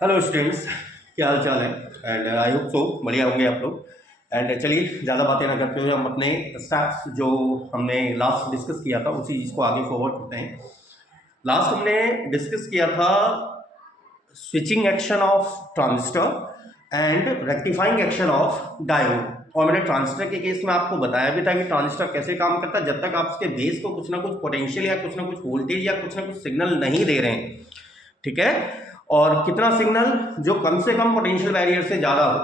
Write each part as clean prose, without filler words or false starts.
Hello students, क्या हाल चाल है। एंड आई होप सो बढ़िया होंगे आप लोग। एंड चलिए ज़्यादा बातें ना करते हुए हम अपने स्टेप्स जो हमने लास्ट डिस्कस किया था उसी चीज़ को आगे फॉरवर्ड करते हैं। लास्ट हमने डिस्कस किया था switching action of transistor and rectifying action of diode. और मैंने ट्रांजिस्टर के केस में आपको बताया भी था कि ट्रांजिस्टर कैसे काम करता है। जब तक आप उसके बेस को कुछ ना कुछ पोटेंशियल या कुछ ना कुछ वोल्टेज या कुछ ना कुछ सिग्नल नहीं दे रहे हैं, ठीक है, और कितना सिग्नल जो कम से कम पोटेंशियल बैरियर से ज़्यादा हो,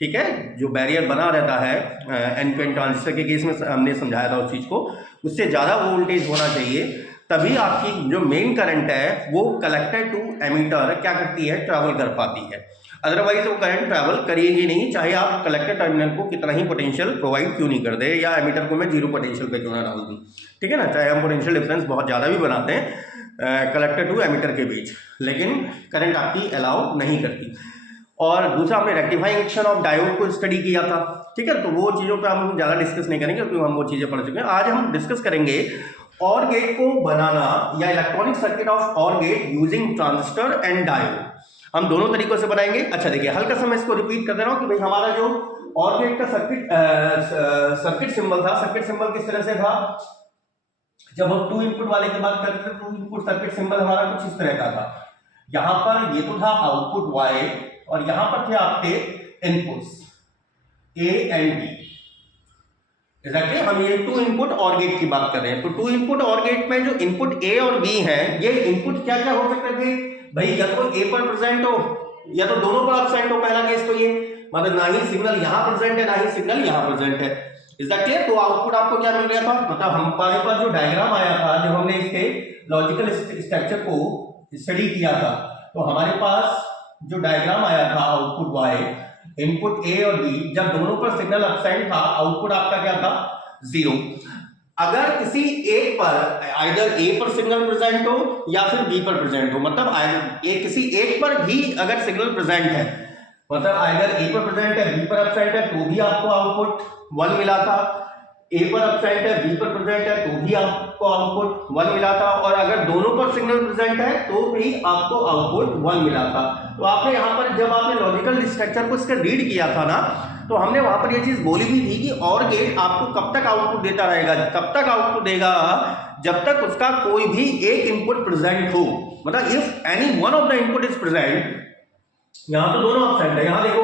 ठीक है, जो बैरियर बना रहता है एन पेन ट्रांजिस्टर के केस में हमने समझाया था उस चीज़ को, उससे ज़्यादा वोल्टेज होना चाहिए, तभी आपकी जो मेन करंट है वो कलेक्टर टू एमीटर क्या करती है, ट्रैवल कर पाती है। अदरवाइज वो करंट ट्रैवल करेगी नहीं, चाहे आप कलेक्टर टर्मिनल को कितना ही पोटेंशियल प्रोवाइड क्यों नहीं कर दे या एमीटर को मैं जीरो पोटेंशियल पे क्यों ना डाल दूँ, ठीक है ना, चाहे हम पोटेंशियल डिफरेंस बहुत ज़्यादा भी बनाते हैं कलेक्टर टू एमीटर के बीच, लेकिन करंट आपकी अलाउ नहीं करती। और दूसरा हमने रेक्टिफाइंग एक्शन ऑफ डायोड को स्टडी किया था, ठीक है, तो वो चीज़ों पे हम ज़्यादा डिस्कस नहीं करेंगे क्योंकि हम वो चीज़ें पढ़ चुके हैं। आज हम डिस्कस करेंगे और गेट को बनाना या electronic circuit of OR gate using transistor and diode. हम दोनों तरीकों से बनाएंगे। अच्छा देखिए, हल्का सा मैं इसको रिपीट कर दे रहा हूँ कि भाई हमारा जो और गेट का सर्किट सिंबल था, सर्किट सिंबल किस तरह से था, जब हम टू इनपुट वाले की बात करते थे, टू इनपुट सर्किट सिंबल हमारा कुछ इस तरह का था। यहां पर ये तो था आउटपुट Y और यहां पर थे आपके inputs A and B। Exactly हम ये टू इनपुट और गेट की बात कर रहे हैं। तो टू इनपुट और गेट में जो इनपुट A और B है, ये इनपुट क्या क्या हो सकते थे भाई, या तो A पर प्रेजेंट हो या तो दोनों पर एब्सेंट हो। पहला केस तो ये, मतलब ना ही सिग्नल यहां प्रेजेंट है ना ही सिग्नल यहां प्रेजेंट है। एग्जैक्टली, तो आउटपुट आपको क्या मिल रहा था, मतलब हमारे पास जो डायग्राम आया था जब हमने इसके लॉजिकल स्ट्रक्चर को स्टडी किया था, तो हमारे पास जो डायग्राम आया था आउटपुट Y, इनपुट A और B, जब दोनों पर सिग्नल एब्सेंट था, आउटपुट आपका क्या था, जीरो। अगर किसी एक पर आइदर A पर सिग्नल प्रेजेंट हो या फिर B पर प्रेजेंट हो, मतलब किसी एक पर भी अगर सिग्नल प्रेजेंट है, मतलब आइदर A पर प्रेजेंट है B पर एब्सेंट है, तो भी आपको आउटपुट 1 मिला था। A पर एब्सेंट है B पर प्रेजेंट है तो भी आपको आउटपुट 1 मिला था। और अगर दोनों पर सिग्नल प्रेजेंट है तो भी आपको आउटपुट 1 मिला था। तो आपने यहाँ पर जब आपने लॉजिकल स्ट्रक्चर को इसका रीड किया था ना, तो हमने वहां पर ये चीज बोली भी थी कि और गेट आपको कब तक आउटपुट देता रहेगा, तब तक आउटपुट देगा जब तक उसका कोई भी एक इनपुट प्रेजेंट हो। मतलब if any one of the input is present, यहां तो दोनों एब्सेंट है, यहां देखो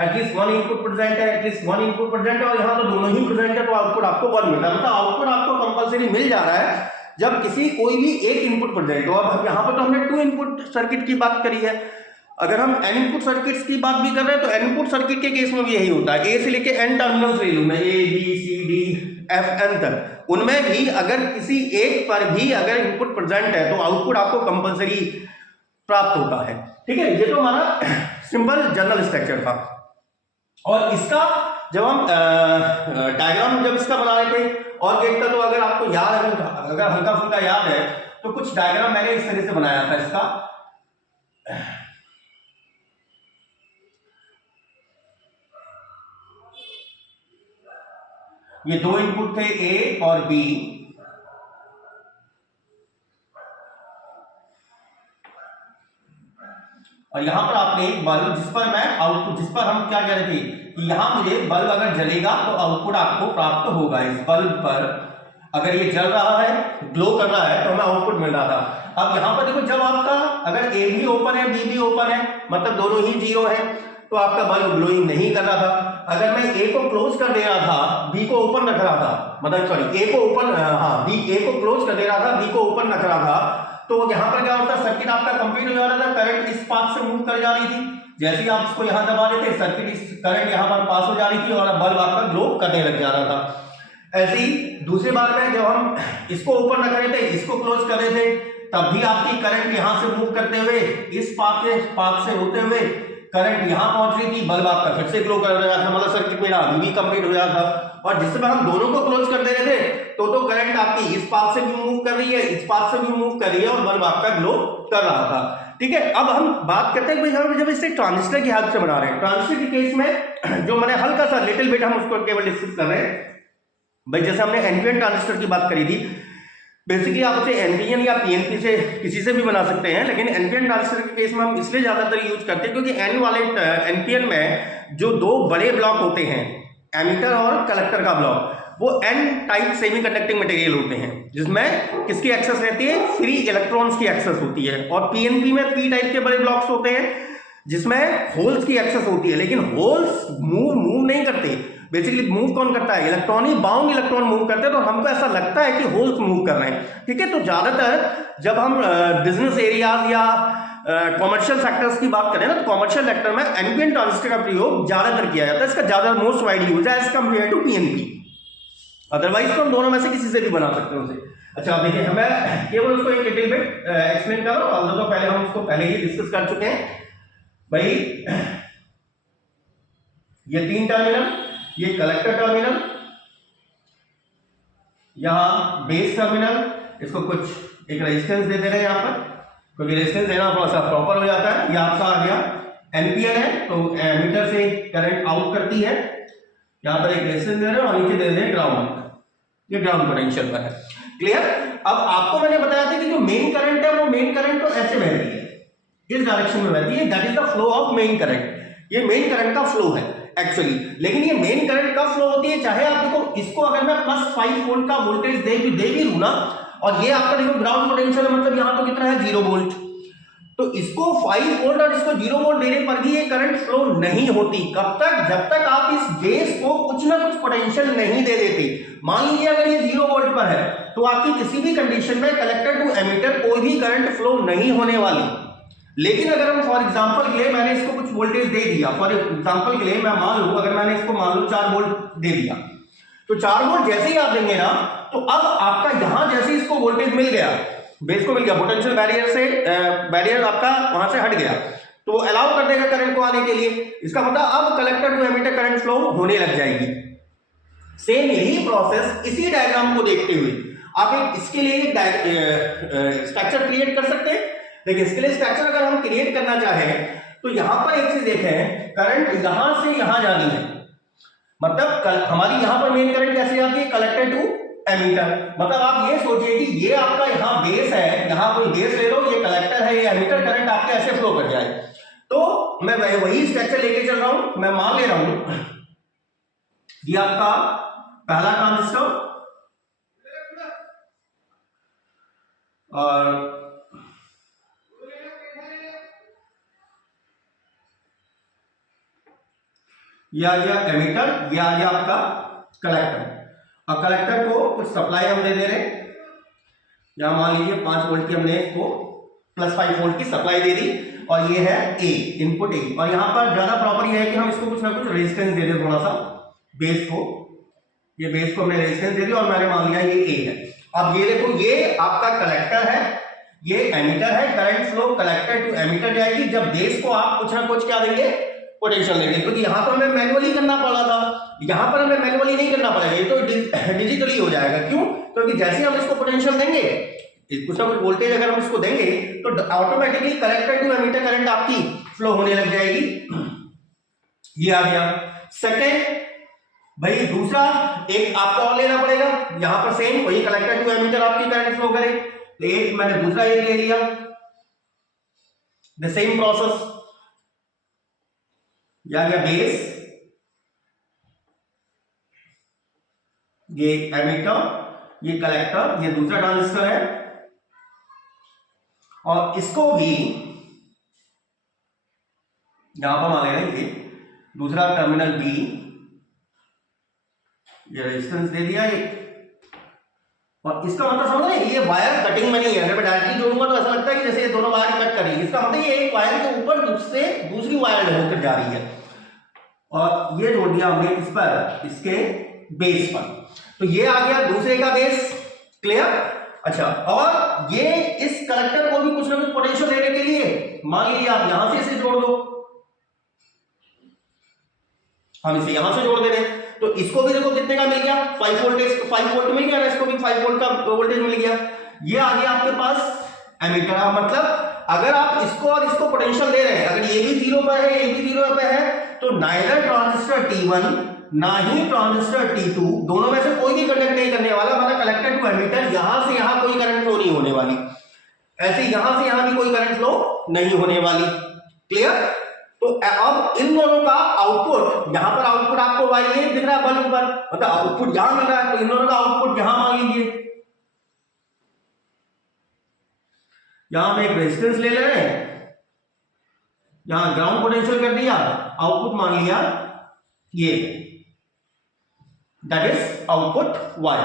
एटलीस्ट वन इनपुट प्रेजेंट है, एटलीस्ट वन इनपुट प्रेजेंट है, और यहां तो दोनों ही प्रेजेंट है, तो आउटपुट आपको 1 मिल रहा है। मतलब आउटपुट आपको कंपलसरी मिल जा रहा है जब किसी कोई भी एक इनपुट प्रेजेंट हो। अब यहां पर तो हमने टू इनपुट सर्किट की बात करी है, अगर हम एन इनपुट सर्किट्स की बात भी कर रहे हैं तो एन इनपुट सर्किट के केस में भी यही होता है। ए से लेके एन टर्मिनल्स ले लूं मैं, A B C D F N तक, उनमें भी अगर किसी एक पर भी अगर इनपुट प्रेजेंट है तो आउटपुट आपको कंपलसरी प्राप्त होता है, ठीक है। ये तो हमारा सिंपल जनरल स्ट्रक्चर था। और इसका जब हम डायग्राम जब इसका बना रहे थे और गेट का, तो अगर आपको याद है, अगर हल्का फुल्का याद है, तो कुछ डायग्राम मैंने इस तरह से बनाया था इसका। ये दो इनपुट थे A और B, और यहां पर आपने एक बल्ब, जिस पर मैं आउटपुट, जिस पर हम क्या कह रहे थे कि यहां मुझे बल्ब अगर जलेगा तो आउटपुट आपको प्राप्त होगा। इस बल्ब पर अगर ये जल रहा है, ग्लो कर रहा है, तो हमें आउटपुट मिल रहा था। अब यहां पर देखो, जब आपका अगर A भी ओपन है B भी ओपन है, मतलब दोनों ही जीरो है, तो आपका बल्ब ग्लोइंग नहीं कर रहा था। अगर मैं A को क्लोज कर दे रहा था, B को ओपन रख रहा था, मतलब सॉरी A को ओपन, A को क्लोज कर दे रहा था, B को ओपन रख रहा था, तो यहाँ पर क्या होता है, सर्किट आपका कंप्लीट हो जा रहा था, करंट इस पाथ से मूव कर जा रही थी। जैसे ही आप इसको यहाँ दबा देते, सर्किट इस करंट यहाँ पर पास हो जा रही थी और बल्ब आपका ग्लो करने लग जा रहा था। ऐसे ही दूसरी बार में जब हम इसको ओपन रख रहे थे, इसको क्लोज कर रहे थे, तब भी आपकी करंट यहाँ से मूव करते हुए इस पाथ से होते हुए करंट यहाँ पहुंच रही थी, बल्ब आपका फिर से ग्लो कर रहा था, मतलब सर्किट मेरा अभी भी कंप्लीट हो जाता था। और जिस समय हम दोनों को क्लोज कर दे रहे थे, तो करंट आपकी इस पाथ से भी मूव कर रही है, इस पाथ से भी मूव कर रही है, और बल्ब आपका ग्लो कर रहा था, ठीक है। अब हम बात करते हैं भाई, जब इसे ट्रांजिस्टर की हेल्प से बना रहे हैं, ट्रांजिस्टर के केस में जो मैंने हल्का सा लिटिल बिट हम उसको केवल डिस्कस कर रहे हैं भाई, जैसे हमने एनपीएन ट्रांजिस्टर की बात करी थी, बेसिकली आप उसे एनपीएन या पीएनपी से किसी से भी बना सकते हैं, लेकिन एनपीएन ट्रांजिस्टर के केस में हम इसलिए ज्यादातर यूज करते हैं क्योंकि एन वाले एनपीएन में जो दो बड़े ब्लॉक होते हैं, एमिटर और कलेक्टर का ब्लॉक, वो N type semi conducting material होते हैं, जिसमें किसकी एक्सेस रहती है, फ्री इलेक्ट्रॉन्स की एक्सेस होती है। और पीएनपी में पी टाइप के बड़े ब्लॉक्स होते हैं जिसमें होल्स की एक्सेस होती है, लेकिन होल्स मूव नहीं करते। बेसिकली मूव कौन करता है, इलेक्ट्रॉन ही, बाउंड इलेक्ट्रॉन मूव करते हैं। तो हमको ऐसा लगता है कि होल्स मूव कर रहे हैं, ठीक है। तो ज्यादातर जब हम बिजनेस एरियाज या कॉमर्शियल सेक्टर्स की बात करें ना, तो कॉमर्शियल सेक्टर में एनपीएन ट्रांजिस्टर का प्रयोग ज्यादातर किया जाता है, इसका ज्यादा मोस्ट वाइड यूज है as compare to PNP. Otherwise तो हम दोनों में से किसी से भी बना सकते हैं उसे। अच्छा आप देखिए, मैं केवल उसको एक लिटिल बिट एक्सप्लेन कर रहा हूं, तो पहले हम उसको पहले ही डिस्कस कर चुके हैं भाई। ये 3 टर्मिनल, ये कलेक्टर टर्मिनल, यहां बेस टर्मिनल, इसको कुछ एक रेजिस्टेंस दे दे रहे हैं यहां पर, क्योंकि रेजिस्टेंस देना थोड़ा सा प्रॉपर हो जाता है। ये आपका आ गया एनपीएन है, तो एमीटर से करंट आउट करती है, यहां पर एक रेजिस्टेंस दे रहे हैं और नीचे दे रहे हैं ग्राउंड, ये ग्राउंड पोटेंशियल पर है। क्लियर। अब आपको मैंने बताया था कि जो मेन करंट है वो मेन करंट तो ऐसे बहती है, इस डायरेक्शन में बहती है, that is the flow of main current. ये मेन करंट का फ्लो है एक्चुअली। लेकिन ये मेन करंट कब फ्लो होती है, चाहे आप देखो इसको अगर मैं +5 वोल्ट का वोल्टेज दे भी दूं ना, और ये आपका देखो ग्राउंड पोटेंशियल है, मतलब यहां तो कितना है 0 वोल्ट, तो इसको 5 वोल्ट और इसको 0 वोल्ट देने पर भी ये करंट फ्लो नहीं होती। कब तक, जब तक आप इस बेस को कुछ ना कुछ पोटेंशियल नहीं दे देते। मान लीजिए अगर ये 0 वोल्ट पर है, तो आपकी किसी भी कंडीशन में कलेक्टर टू एमीटर कोई भी करंट फ्लो नहीं होने वाली। लेकिन अगर हम फॉर एग्जांपल के लिए मैंने इसको कुछ वोल्टेज दे दिया, फॉर एग्जांपल के लिए मैं मान लूं, अगर मैंने इसको मान लो 4 वोल्ट दे दिया, तो 4 वोल्ट जैसे ही आप देंगे ना, तो अब आपका यहां जैसे इसको वोल्टेज मिल गया, बेस को मिल गया, पोटेंशियल बैरियर से बैरियर आपका वहां से हट गया, तो वो अलाउ कर देगा करंट को आने के लिए। इसका मतलब अब collector to emitter current flow होने लग जाएगी। सेम यही प्रोसेस इसी डायग्राम को देखते हुए आप एक इसके लिए स्ट्रक्चर क्रिएट कर सकते हैं। देखिए इसके लिए स्ट्रक्चर अगर हम क्रिएट करना चाहें, तो यहां पर एक चीज देखें, करंट यहां से यहां जानी है, मतलब हमारी यहां पर मेन करंट कैसे जाती है, कलेक्टर टू एमीटर। मतलब आप ये सोचिए कि ये आपका यहां बेस है, यहां कोई बेस ले लो, ये कलेक्टर है, ये एमीटर, करंट आपके ऐसे फ्लो कर जाए। तो मैं वही स्ट्रक्चर लेके चल रहा हूं। मैं मान ले रहा हूं ये आपका पहला ट्रांजिस्टर, और ये आ गया एमीटर, ये आ गया आपका कलेक्टर। और कलेक्टर को कुछ सप्लाई हम दे रहे हैं, यहां मान लीजिए 5 वोल्ट की हमने इसको +5 वोल्ट की सप्लाई दे दी, और ये है ए, इनपुट ए। और यहां पर ज्यादा प्रॉपर ये है कि हम इसको कुछ ना कुछ रेजिस्टेंस दे दें, थोड़ा सा बेस को, ये बेस को हमने रेजिस्टेंस दे दी और मैंने मान लिया ये ए है। अब ये देखो, ये आपका कलेक्टर है, ये एमीटर है, current flow collector to emitter जाएगी। जब बेस को आप कुछ ना कुछ क्या देंगे, पोटेंशियल देंगे, क्योंकि यहां पर हमें मैनुअली करना पड़ा था, यहां पर हमें मैनुअली नहीं करना पड़ेगा, ये तो डिजिटली हो जाएगा। क्यों, क्योंकि जैसे हम इसको पोटेंशियल देंगे, कुछ ना कुछ वोल्टेज अगर हम इसको देंगे, तो automatically collector to emitter current आपकी फ्लो होने लग जाएगी। ये आ गया सेकेंड। भाई दूसरा एक आपको और लेना पड़ेगा, यहां पर सेम वही कलेक्टर टू एमीटर आपकी करंट फ्लो करे, तो एक मैंने दूसरा एक ले लिया, द सेम प्रोसेस। ये आ गया बेस, ये एमीटर, ये कलेक्टर, ये दूसरा ट्रांजिस्टर है, और इसको भी यहां पर मान लेना, ये दूसरा टर्मिनल बी, ये रेजिस्टेंस दे दिया एक, और इसका मतलब समझ रहे हैं, ये वायर कटिंग में नहीं है। अगर मैं डायरेक्टली जोड़ूंगा तो ऐसा लगता है कि जैसे ये दोनों वायर कट कर रही है, इसका मतलब ये एक वायर के ऊपर दूसरी वायर होकर जा रही है, और ये जोड़ दिया हमने इस पर, इसके बेस पर। तो ये आ गया दूसरे का बेस। क्लियर। अच्छा, और ये इस कलेक्टर को भी कुछ ना कुछ पोटेंशियल देने के लिए मान लीजिए आप यहां से इसे जोड़ दो, हम इसे यहां से जोड़ दे रहे हैं, तो इसको भी देखो कितने का मिल गया, 5 वोल्टेज, 5 वोल्ट मिल गया ना, इसको भी 5 वोल्ट का वोल्टेज मिल गया। ये आ गया आपके पास एमीटर। मतलब अगर आप इसको और इसको पोटेंशियल दे रहे हैं, अगर ये भी 0 पर है, ये भी 0 पर है, तो नाइदर ट्रांजिस्टर T1 ना ही ट्रांजिस्टर T2, दोनों में से कोई भी कंडक्ट नहीं करने वाला, मतलब कलेक्टर टू एमिटर, यहां से यहां कोई करंट फ्लो नहीं होने वाली, ऐसे यहां से यहां भी कोई करंट फ्लो नहीं होने वाली। क्लियर? तो अब इन दोनों का आउटपुट, यहां पर आउटपुट आपको वाई दिख रहा है बल्ब पर, मतलब आउटपुट यहां मिल रहा है, तो इन दोनों का आउटपुट यहां मान लीजिए, यहां हम एक रेजिस्टेंस ले ले रहे हैं, यहां ग्राउंड पोटेंशियल कर दिया, आउटपुट मान लिया ये, दैट इज आउटपुट वाई।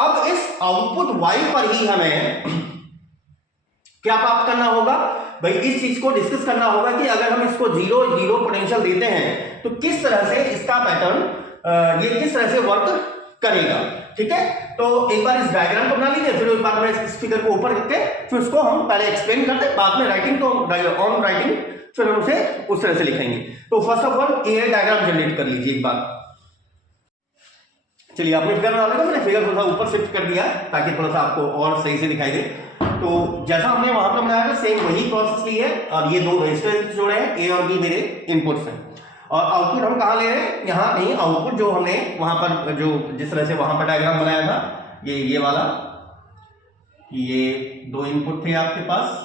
अब इस आउटपुट वाई पर ही हमें क्या प्राप्त करना होगा भाई, इस चीज को डिस्कस करना होगा कि अगर हम इसको 0 पोटेंशियल देते हैं तो किस तरह से इसका पैटर्न, ये किस तरह से वर्क करेगा। ठीक है, तो एक बार इस डायग्राम को बना लीजिए, फिर एक बार मैं इस फिगर को ऊपर रख के फिर उसको हम पहले एक्सप्लेन करते हैं, बाद में राइटिंग तो ऑन राइटिंग फिर हम उसे उस तरह से लिखेंगे। तो फर्स्ट ऑफ ऑल ये डायग्राम जनरेट कर लीजिए एक बार। चलिए आपने फिगर बना लिया, मैंने फिगर थोड़ा ऊपर शिफ्ट कर दिया ताकि थोड़ा सा आपको और सही से दिखाई दे। तो जैसा हमने वहां पर बनाया था सेम वही प्रोसेस ली है, और ये दो रेजिस्टेंस जोड़े हैं, ए और बी मेरे इनपुट्स हैं, और आउटपुट हम कहां ले रहे हैं, यहां नहीं, आउटपुट जो हमने वहां पर जो जिस तरह से वहां पर डायग्राम बनाया था, ये वाला, ये दो इनपुट थे आपके पास,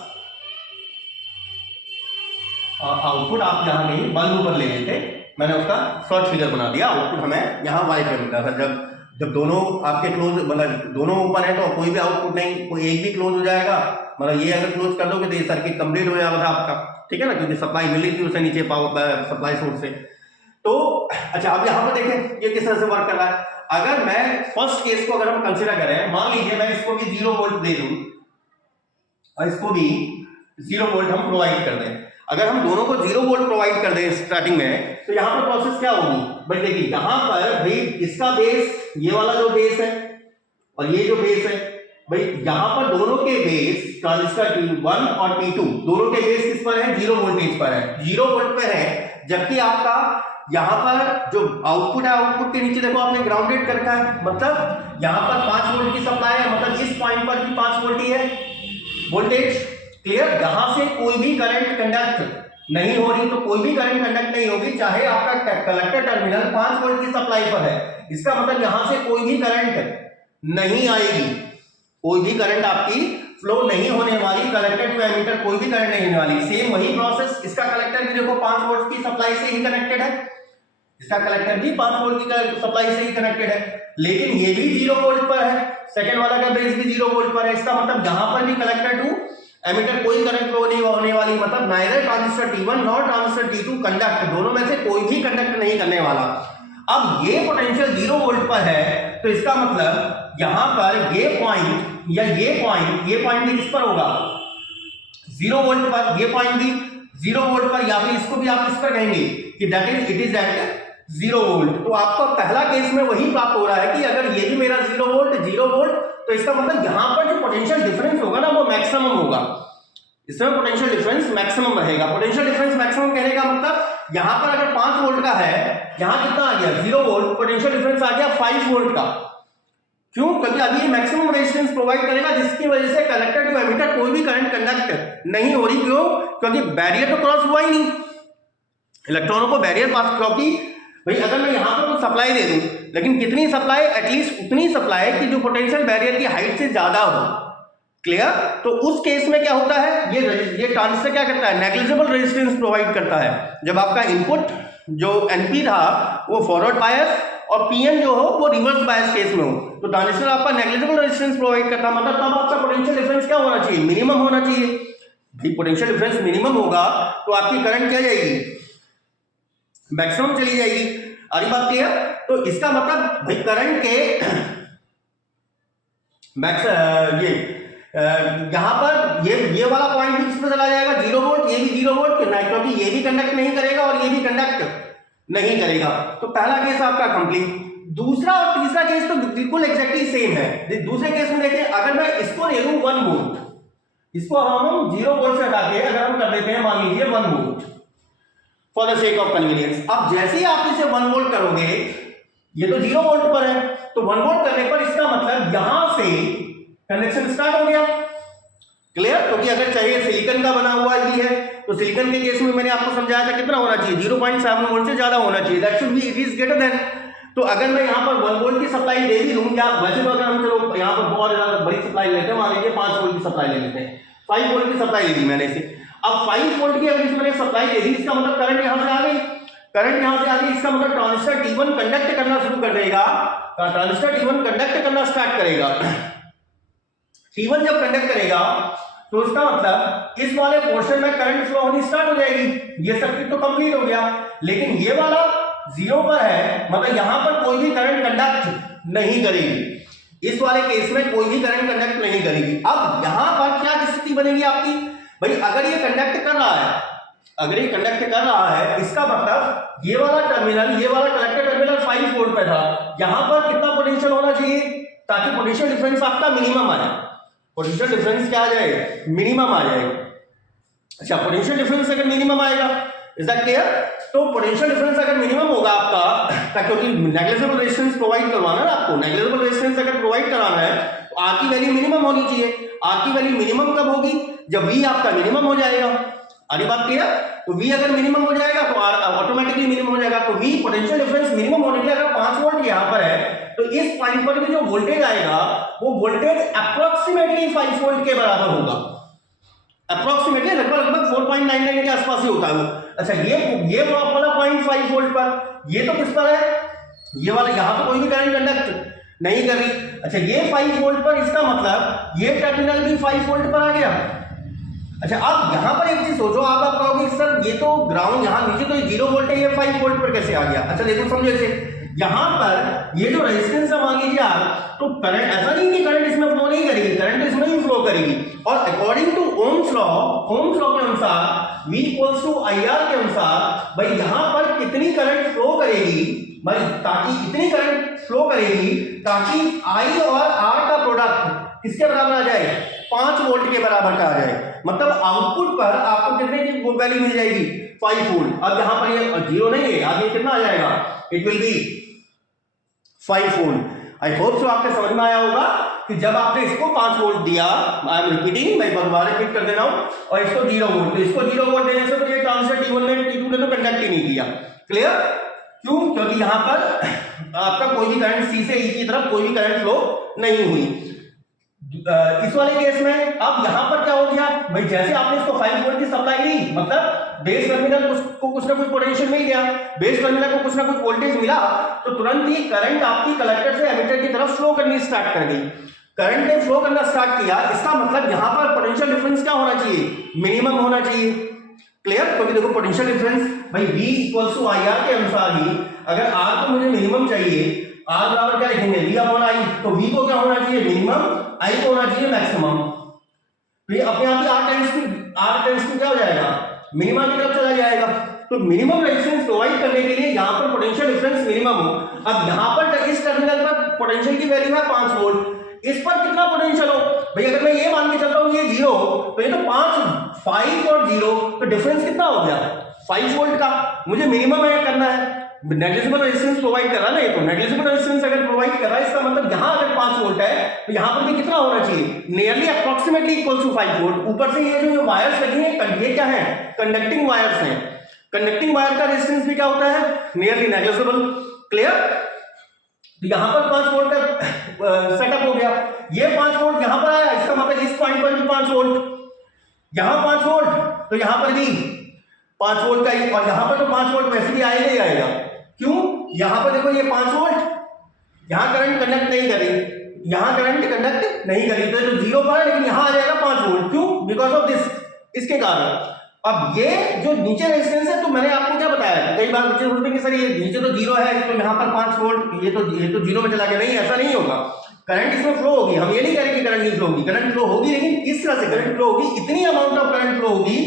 और आउटपुट आप यहां नहीं बल्ब ऊपर ले लेते, मैंने उसका शॉर्ट फिगर बना दिया, आउटपुट हमें यहां वाई पे मिलता था। जब दोनों आपके क्लोज, मतलब दोनों ओपन है तो कोई भी आउटपुट नहीं, कोई एक भी क्लोज हो जाएगा, मतलब ये अगर क्लोज कर दोगे तो ये सर्किट कंप्लीट हो जाएगा था आपका। ठीक है ना, क्योंकि सप्लाई मिली थी उसे नीचे पावर सप्लाई सोर्स से। तो अच्छा, अब यहां पर देखें ये किस तरह से वर्क कर रहा है। अगर मैं फर्स्ट केस को अगर हम कंसिडर करें, मान लीजिए मैं इसको भी 0 वोल्ट दे दूं और इसको भी 0 वोल्ट हम प्रोवाइड कर दें, अगर हम दोनों को 0 वोल्ट प्रोवाइड कर दें स्टार्टिंग में, तो यहां पर प्रोसेस क्या होगी भाई, देखिए यहां पर भाई इसका बेस, ये वाला जो बेस है और ये जो बेस है भाई, यहां पर दोनों के बेस ट्रांजिस्टर T1 और T2 दोनों के बेस किस पर है, 0 वोल्टेज पर है, 0 वोल्ट पे है। जबकि आपका यहां पर जो आउटपुट है, आउटपुट के नीचे देखो आपने ग्राउंडेड कर रखा है, मतलब यहां पर 5 वोल्ट की सप्लाई है, मतलब इस पॉइंट पर भी 5 वोल्ट ही है वोल्टेज। क्लियर? यहां से कोई भी करंट कंडक्ट नहीं हो रही, तो कोई भी करंट कंडक्ट नहीं होगी, चाहे आपका कलेक्टर टर्मिनल 5 वोल्ट की सप्लाई पर है, इसका मतलब यहां से कोई भी करंट नहीं आएगी, कोई भी करंट आपकी फ्लो नहीं होने वाली, कलेक्टर टू एमीटर कोई भी करंट नहीं होने वाली। सेम वही प्रोसेस, इसका कलेक्टर भी देखो 5 वोल्ट की सप्लाई से ही कनेक्टेड है, इसका कलेक्टर भी 5 वोल्ट की सप्लाई से ही कनेक्टेड है, लेकिन ये भी 0 वोल्ट पर है, सेकंड वाला का बेस भी 0 वोल्ट पर है, इसका मतलब यहां पर भी कलेक्टर टू एमीटर कोई करंट फ्लो नहीं होने वाली, मतलब neither transistor T1 nor transistor T2 conduct, दोनों में से कोई भी कंडक्ट नहीं करने वाला। अब ये पोटेंशियल 0 वोल्ट पर है, तो इसका मतलब यहां पर ये पॉइंट या ये पॉइंट भी किस पर होगा, 0 वोल्ट पर, ये पॉइंट भी 0 वोल्ट पर, या फिर इसको भी आप इस पर कहेंगे कि that is it is at 0 volt. तो आपका पहला केस में वही प्राप्त हो रहा है कि अगर ये भी मेरा 0 वोल्ट, तो इसका मतलब यहां पर जो पोटेंशियल डिफरेंस होगा ना वो मैक्सिमम होगा, इसमें पोटेंशियल डिफरेंस मैक्सिमम रहेगा। पोटेंशियल डिफरेंस मैक्सिमम कहने का मतलब यहां पर अगर 5 वोल्ट का है, यहां कितना आ गया 0 वोल्ट, पोटेंशियल डिफरेंस आ गया 5 वोल्ट का। क्यों? क्योंकि अभी ये मैक्सिमम रेजिस्टेंस प्रोवाइड करेगा, जिसकी वजह से कलेक्टर टू एमीटर कोई भी करंट कंडक्ट नहीं हो रही। क्यों? क्योंकि बैरियर तो क्रॉस हुआ ही नहीं, इलेक्ट्रॉनों को बैरियर पास, क्योंकि भाई अगर मैं यहां पर तो सप्लाई दे दूं, लेकिन कितनी सप्लाई, एटलीस्ट उतनी सप्लाई कि जो पोटेंशियल बैरियर की हाइट से ज्यादा हो। क्लियर? तो उस केस में क्या होता है, ये ट्रांजिस्टर क्या करता है, नेग्लिजिबल रेजिस्टेंस प्रोवाइड करता है। जब आपका इनपुट जो एनपी था वो फॉरवर्ड बायस और पीएन जो हो वो रिवर्स बायस केस में हो, तो ट्रांजिस्टर आपका नेग्लिजिबल रेजिस्टेंस प्रोवाइड करता है, मतलब तब आपका पोटेंशियल डिफरेंस क्या होना चाहिए, मिनिमम होना चाहिए। भाई पोटेंशियल डिफरेंस मिनिमम होगा तो आपकी करंट क्या जाएगी, मैक्सिमम चली जाएगी। अरे बात क्लियर? तो इसका मतलब भाई करंट के मैक्स यहां पर ये वाला पॉइंट भी किसमें चला जाएगा, 0 वोल्ट, ये भी 0 वोल्ट, क्योंकि ये भी कंडक्ट नहीं करेगा और ये भी कंडक्ट नहीं करेगा। तो पहला केस आपका कंप्लीट। दूसरा और तीसरा केस तो बिल्कुल एग्जैक्टली सेम है। दूसरे केस में देखिए, अगर मैं इसको ले लूं 1 वोल्ट, इसको हम 0 वोल्ट से हटा के अगर हम कर देते हैं मान लीजिए 1 volt for the sake of convenience. अब जैसे ही आप इसे 1 वोल्ट करोगे, ये तो 0 वोल्ट पर है, तो 1 वोल्ट करने पर इसका मतलब यहां से कनेक्शन स्टार्ट हो गया। क्लियर? क्योंकि अगर चाहिए सिलिकॉन का बना हुआ भी है, तो सिलिकॉन के केस में मैंने आपको समझाया था कितना होना चाहिए, 0.7 वोल्ट से ज्यादा होना चाहिए, that should be it is greater than. तो अगर मैं यहाँ पर 1 वोल्ट की सप्लाई दे भी दूं, या वैसे तो अगर हम चलो यहाँ पर बहुत ज्यादा बड़ी सप्लाई लेते हैं, मान लीजिए 5 वोल्ट की सप्लाई ले लेते हैं, 5 वोल्ट की सप्लाई ले दी मैंने इसे। अब 5 वोल्ट की अगर इसमें मैंने सप्लाई दे दी, इसका मतलब करंट यहाँ से आ गई, करंट यहाँ से आ गई, इसका मतलब ट्रांजिस्टर T1 कंडक्ट करना शुरू कर देगा, ट्रांजिस्टर T1 कंडक्ट करना स्टार्ट करेगा। T1 जब कंडक्ट करेगा तो इसका मतलब इस वाले पोर्शन में करंट फ्लो होनी स्टार्ट हो जाएगी, ये सर्किट तो कंप्लीट हो गया। लेकिन ये वाला 0 पर है, मतलब यहां पर कोई भी करंट कंडक्ट नहीं करेगी, इस वाले केस में कोई भी करंट कंडक्ट नहीं करेगी। अब यहां पर क्या स्थिति बनेगी आपकी, भाई अगर ये कंडक्ट कर रहा है, अगर ये कंडक्ट कर रहा है, इसका मतलब ये वाला टर्मिनल, ये वाला कलेक्टर टर्मिनल 5 वोल्ट पे था, यहां पर कितना पोटेंशियल होना चाहिए ताकि पोटेंशियल डिफरेंस आपका मिनिमम आ जाए, पोटेंशियल डिफरेंस क्या आ जाए, मिनिमम आ जाए। अच्छा, पोटेंशियल डिफरेंस अगर मिनिमम आएगा, इज दैट क्लियर? तो पोटेंशियल डिफरेंस अगर मिनिमम होगा आपका, क्योंकि नेग्लिजिबल रेजिस्टेंस प्रोवाइड करवाना है आपको, नेग्लिजिबल रेजिस्टेंस अगर प्रोवाइड कराना है तो आर की वैल्यू मिनिमम होनी चाहिए। आर की वैल्यू मिनिमम कब होगी, जब वी आपका मिनिमम हो जाएगा। आगे बात क्लियर? तो वी अगर मिनिमम हो जाएगा तो आर ऑटोमेटिकली मिनिमम हो जाएगा। तो वी पोटेंशियल डिफरेंस मिनिमम होने के लिए अगर 5 वोल्ट यहां पर है तो इस पॉइंट पर भी जो वोल्टेज आएगा वो वोल्टेज अप्रोक्सीमेटली 5 वोल्ट के बराबर होगा, अप्रोक्सीमेटली लगभग 4.99 के आसपास ही होता है वो। अच्छा, ये वाला पॉइंट 5 वोल्ट पर, ये तो किस पर है, ये वाला, यहां पर कोई भी करंट कंडक्ट नहीं कर रही। अच्छा, ये 5 वोल्ट पर, इसका मतलब ये टर्मिनल भी 5 वोल्ट पर आ गया। अच्छा, अब यहां पर एक चीज सोचो, आप कहोगे सर ये तो ग्राउंड यहां नीचे तो 0 वोल्ट है, ये 5 वोल्ट पर कैसे आ गया? अच्छा देखो, समझो इसे, यहां पर ये जो रेजिस्टेंस है मान लीजिए आप, तो करंट ऐसा नहीं कि करंट इसमें फ्लो नहीं करेगी, करंट इसमें ही फ्लो करेगी। और अकॉर्डिंग टू ओम्स लॉ के अनुसार, V इक्वल्स टू IR के अनुसार, भाई यहां पर कितनी करंट फ्लो करेगी भाई, ताकि इतनी करंट फ्लो करेगी ताकि I और R का प्रोडक्ट किसके बराबर आ जाए, 5 वोल्ट के बराबर का आ जाए। मतलब आउटपुट पर आपको कितने की वैल्यू मिल जाएगी, 5 वोल्ट। अब यहां पर ये 0 नहीं है, आगे कितना आ जाएगा, it will be 5 volt. I hope so आपके समझ में आया होगा कि जब आपने इसको 5 वोल्ट दिया, आई एम रिपीटिंग, मैं दोबारा रिपीट कर दे रहा हूं, और इसको 0 वोल्ट, तो इसको 0 वोल्ट देने से तो ये ट्रांजिस्टर T1 ने T2 ने तो कंडक्ट ही नहीं किया। क्लियर? क्यों? क्योंकि यहां पर आपका कोई भी करंट C से E की तरफ कोई भी करंट फ्लो नहीं हुई। इस वाले केस में अब यहां पर क्या हो गया भाई, जैसे आपने इसको 5 वोल्ट की सप्लाई दी, मतलब बेस टर्मिनल को कुछ ना कुछ पोटेंशियल मिल गया, बेस टर्मिनल को कुछ ना कुछ वोल्टेज मिला, तो तुरंत ही करंट आपकी कलेक्टर से एमिटर की तरफ फ्लो करनी स्टार्ट कर दी। करंट ने फ्लो करना स्टार्ट किया, इसका मतलब यहां पर पोटेंशियल डिफरेंस क्या होना चाहिए, मिनिमम होना चाहिए। क्लियर? क्योंकि देखो पोटेंशियल डिफरेंस भाई V इक्वल्स टू IR के अनुसार ही, अगर R को मुझे मिनिमम चाहिए, R बराबर क्या लिखेंगे, V अपॉन I, तो V को क्या होना चाहिए, मिनिमम, I को होना चाहिए मैक्सिमम। तो ये अपने आप ही R टेंस टू क्या हो जाएगा, मिनिमम की तरफ चला जाएगा। तो मिनिमम रेजिस्टेंस प्रोवाइड करने के लिए यहां पर पोटेंशियल डिफरेंस मिनिमम हो। अब यहां पर इस टर्मिनल पर पोटेंशियल की वैल्यू है 5 वोल्ट, इस पर कितना पोटेंशियल हो भाई, अगर मैं ये मान के चल रहा हूं ये 0, तो ये तो 5 और 0, तो डिफरेंस कितना हो गया, 5 वोल्ट का। मुझे मिनिमम है करना है, नेग्लिजिबल रेजिस्टेंस प्रोवाइड कर रहा है ना, तो नेग्लिजिबल रेजिस्टेंस अगर प्रोवाइड कर रहा है, इसका मतलब यहां अगर 5 वोल्ट है तो यहां पर भी कितना होना चाहिए, nearly approximately equal to 5 volt. ऊपर से ये जो वायर्स लगी हैं, ये क्या है, कंडक्टिंग वायर्स हैं। कंडक्टिंग वायर का रेजिस्टेंस भी क्या होता है, नियरली नेग्लिजिबल। क्लियर? तो यहां पर 5 वोल्ट का सेटअप हो गया, ये 5 वोल्ट यहां पर आया, इसका मतलब इस पॉइंट पर भी 5 वोल्ट, यहां 5 वोल्ट, तो यहां पर भी 5 वोल्ट का ही, और यहां पर तो 5 वोल्ट वैसे भी आएगा ही आएगा। क्यों? यहां पर देखो ये 5 वोल्ट, यहां करंट कंडक्ट नहीं करी, यहां करंट कंडक्ट नहीं करी, तो 0 पर है, लेकिन यहां आ जाएगा 5 वोल्ट। क्यों? बिकॉज ऑफ दिस, इसके कारण। अब ये जो नीचे रेजिस्टेंस है, तो मैंने आपको क्या बताया, कई बार बच्चे सोचते हैं कि सर ये नीचे तो 0 है, तो यहां पर 5 वोल्ट, ये तो 0 में चला गया। नहीं, ऐसा नहीं होगा, करंट इसमें फ्लो होगी। हम ये नहीं कह रहे कि करंट नहीं फ्लो होगी, करंट फ्लो होगी, लेकिन किस तरह से करंट फ्लो होगी, इतनी अमाउंट ऑफ करंट फ्लो होगी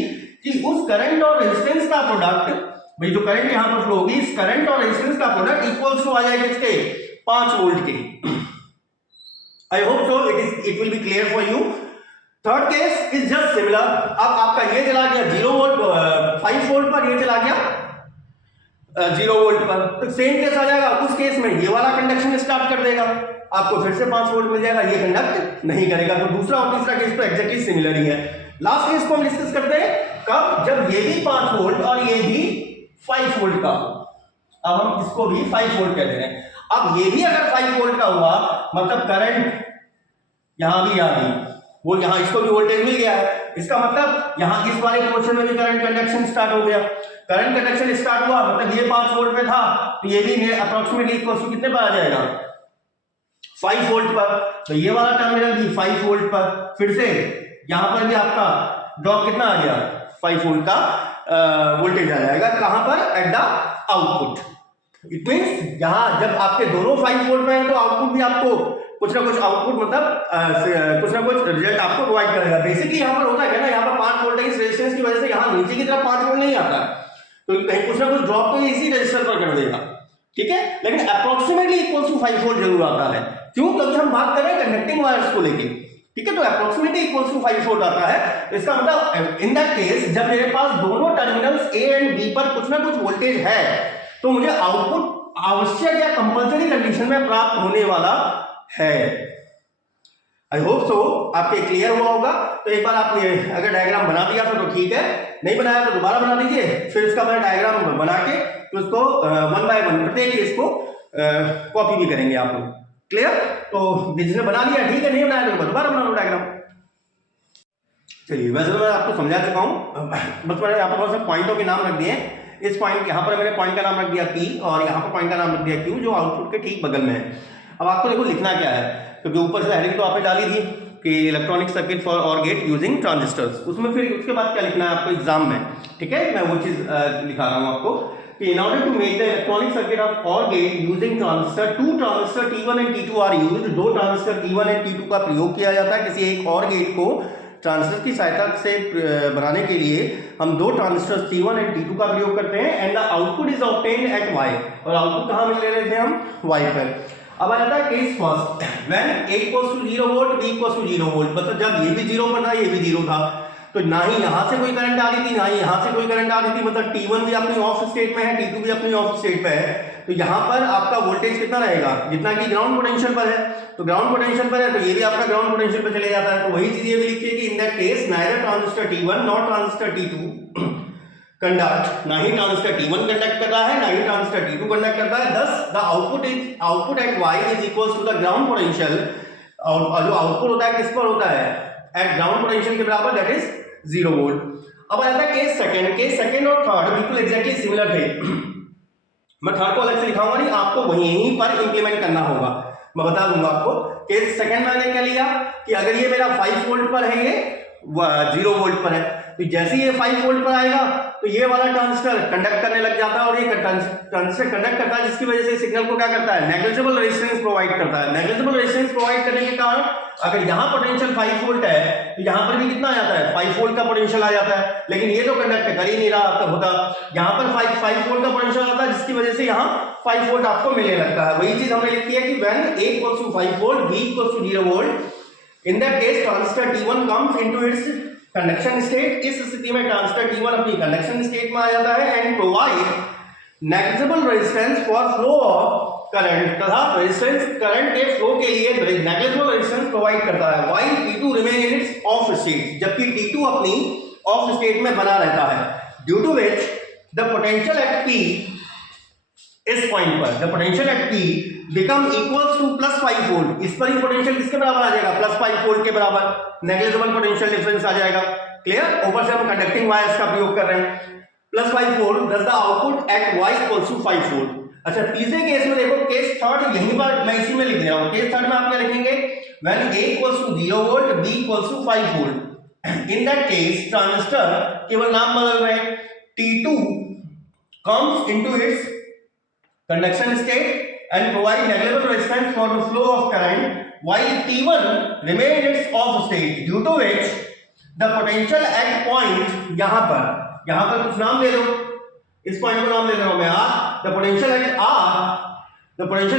कि उस करंट और रेजिस्टेंस का प्रोडक्ट, भाई जो करंट यहां पर फ्लो होगी, इस करंट और रेजिस्टेंस का प्रोडक्ट इक्वल्स टू आ जाएगा इसके 5 वोल्ट के। I hope so it will be clear for you. Third case is just similar. अब आपका ये चला गया 0 वोल्ट, 5 वोल्ट पर, ये चला गया 0 वोल्ट पर, तो सेम केस आ जाएगा। उस केस में ये वाला कंडक्शन स्टार्ट कर देगा, आपको फिर से 5 वोल्ट मिल जाएगा, ये कंडक्ट नहीं करेगा। तो दूसरा और तीसरा केस तो एग्जैक्टली सिमिलर ही है। लास्ट केस को हम डिस्कस करते हैं कब, जब ये भी 5 वोल्ट और ये भी 5 वोल्ट का। अब हम इसको भी 5 वोल्ट कहते हैं। अब ये भी अगर 5 वोल्ट का हुआ मतलब करंट यहां भी आ गई, वो यहां इसको भी वोल्टेज मिल गया है, इसका मतलब यहां इस वाले पोर्शन में भी करंट कंडक्शन स्टार्ट हो गया। करंट कंडक्शन स्टार्ट हुआ मतलब ये 5 वोल्ट पे था तो ये भी अप्रोक्सीमेटली इक्वल टू कितने पर आ जाएगा 5 वोल्ट पर। तो ये वाला टर्मिनल भी 5 वोल्ट पर, फिर से यहां पर भी आपका ड्रॉप कितना आ गया 5 वोल्ट का वोल्टेज आ जाएगा, कहां पर at the output. It means यहां जब आपके दोनों 5 वोल्ट में है तो आउटपुट भी आपको कुछ ना कुछ आउटपुट मतलब कुछ ना कुछ रिजल्ट आपको प्रोवाइड करेगा। बेसिकली यहाँ पर होता है ना, यहाँ पर 5 वोल्ट इस रेजिस्टेंस की वजह से यहाँ नीचे की तरफ 5 वोल्ट नहीं आता, तो कहीं कुछ ना कुछ ड्रॉप तो इसी रजिस्टर पर कर देगा, ठीक है, लेकिन अप्रोक्सीमेटली इक्वल टू 5 वोल्ट जरूर आता है। क्यों? क्योंकि हम बात कर रहे हैं कंडक्टिंग वायर्स को लेके, ठीक है, तो अप्रोक्सीमेटली इक्वल टू 5 वोल्ट आता है। तो इसका मतलब इन दैट केस जब मेरे पास दोनों टर्मिनल्स ए एंड बी पर कुछ ना कुछ वोल्टेज है तो मुझे आउटपुट आवश्यक या कंपल्सरी कंडीशन में प्राप्त होने वाला है। आई होप सो आपके क्लियर हुआ होगा। तो एक बार आपने अगर डायग्राम बना दिया था तो ठीक है, नहीं बनाया तो दोबारा बना दीजिए, फिर इसका मैं डायग्राम बना के तो उसको 1 बाय 1 प्रत्येक केस को कॉपी भी करेंगे आप लोग। क्लियर? तो जिसने बना लिया ठीक है, नहीं बनाया तो दोबारा बना लो डायग्राम। चलिए, वैसे तो मैं आपको समझा चुका हूँ, बस मैंने यहाँ पर बहुत से पॉइंटों के नाम रख दिए। इस पॉइंट यहाँ पर मैंने पॉइंट का नाम रख दिया P और यहाँ पर पॉइंट का नाम रख दिया Q, जो आउटपुट के ठीक बगल में है। अब आपको देखो लिखना क्या है, क्योंकि ऊपर से हेडिंग तो आपने डाली थी कि इलेक्ट्रॉनिक सर्किट फॉर और गेट यूजिंग ट्रांजिस्टर्स, उसमें फिर उसके बाद क्या लिखना है आपको एग्जाम में, ठीक है, मैं वो चीज लिखा रहा हूँ आपको कि in order to make the electronic circuit of OR gate using transistor, 2 transistor T1 and T2 are used, 2 transistor T1 and T2 का प्रयोग किया जाता है किसी एक और गेट को ट्रांजिस्टर की सहायता से बनाने के लिए हम 2 ट्रांजिस्टर T1 एंड T2 का प्रयोग करते हैं and the output is obtained at Y, और आउटपुट कहां मिल रहे थे हम Y पर। अब आ जाता है case first, when A equals to 0 volt, B equals to 0 volt, मतलब जब ये भी 0 पर था ये भी 0 था, तो ना ही यहां से कोई करंट आ रही थी ना ही यहां से कोई करंट आ रही थी, मतलब T1 भी अपनी ऑफ स्टेट में है, T2 भी अपनी ऑफ स्टेट पे है, तो यहां पर आपका वोल्टेज कितना रहेगा जितना कि ग्राउंड पोटेंशियल पर है, तो ग्राउंड पोटेंशियल पर है तो ये भी आपका ग्राउंड पोटेंशियल पर चले जाता है। तो वही चीज ये भी लिखिए कि इन that case neither transistor T1 not transistor T2 conduct, ना ही ट्रांजिस्टर T1 कंडक्ट कर रहा है ना ही ट्रांजिस्टर T2 कंडक्ट करता है, thus the output at Y is equals to the ground potential, और जो आउटपुट होता है किस पर होता है एट ग्राउंड पोटेंशियल के बराबर, दैट इज 0 वोल्ट। अब आ जाता है केस सेकंड और थर्ड बिल्कुल एग्जैक्टली सिमिलर थे, मैं थर्ड को अलग से लिखाऊंगा नहीं, आपको वहीं पर इंप्लीमेंट करना होगा, मैं बता दूंगा आपको। केस सेकंड में मैंने क्या लिया कि अगर ये मेरा 5 वोल्ट पर है, ये 0 वोल्ट पर है, तो जैसे ये 5 वोल्ट पर आएगा तो ये वाला ट्रांजिस्टर कंडक्ट करने लग जाता है, और ये ट्रांजिस्टर कंडक्ट करता है जिसकी वजह से सिग्नल को क्या करता है नेग्लिजिबल रेजिस्टेंस प्रोवाइड करता है। नेग्लिजिबल रेजिस्टेंस प्रोवाइड करने के कारण अगर यहाँ पोटेंशियल 5 वोल्ट है तो यहाँ पर भी कितना आ जाता है 5 वोल्ट का पोटेंशियल आ जाता है, लेकिन ये तो कंडक्ट कर ही नहीं रहा होता, यहाँ पर 5 वोल्ट का पोटेंशियल आता है जिसकी वजह से यहाँ 5 वोल्ट आपको मिलने लगता है। वही चीज हमने लिखी है कि when A equals to 5 volt, B equals to 0 volt, in that case transistor T1 comes into its conduction state, इस स्थिति में ट्रांजिस्टर T1 अपनी कंडक्शन स्टेट में आ जाता है and provide negligible resistance for flow of current, तथा resistance current के फ्लो के लिए नेग्लिजिबल रेजिस्टेंस प्रोवाइड करता है, while T2 remain in its off state, जबकि T2 अपनी ऑफ स्टेट में बना रहता है, due to which the potential at P, इस पॉइंट पर the potential at P become equals to +5 volt, इस पर ही पोटेंशियल किसके बराबर आ जाएगा +5 वोल्ट के बराबर, नेग्लिजिबल पोटेंशियल डिफरेंस आ जाएगा। क्लियर? ऊपर से हम कंडक्टिंग वायर्स का प्रयोग कर रहे हैं, +5 volt, thus the output at Y equals to 5 volt. अच्छा, तीसरे केस में देखो, केस थर्ड यहीं पर मैं इसी में लिख दे रहा हूं, केस थर्ड में आप क्या लिखेंगे, when A equals to 0 volt, B equals to 5 volt, in that case transistor केवल नाम बदल रहे हैं, T2 comes into its conduction state and provide negligible resistance for the flow of current, while T1 remain in its off state, due to which the potential at point, यहाँ पर कुछ नाम ले लो, इस पॉइंट को नाम ले रहा हूं मैं R, the potential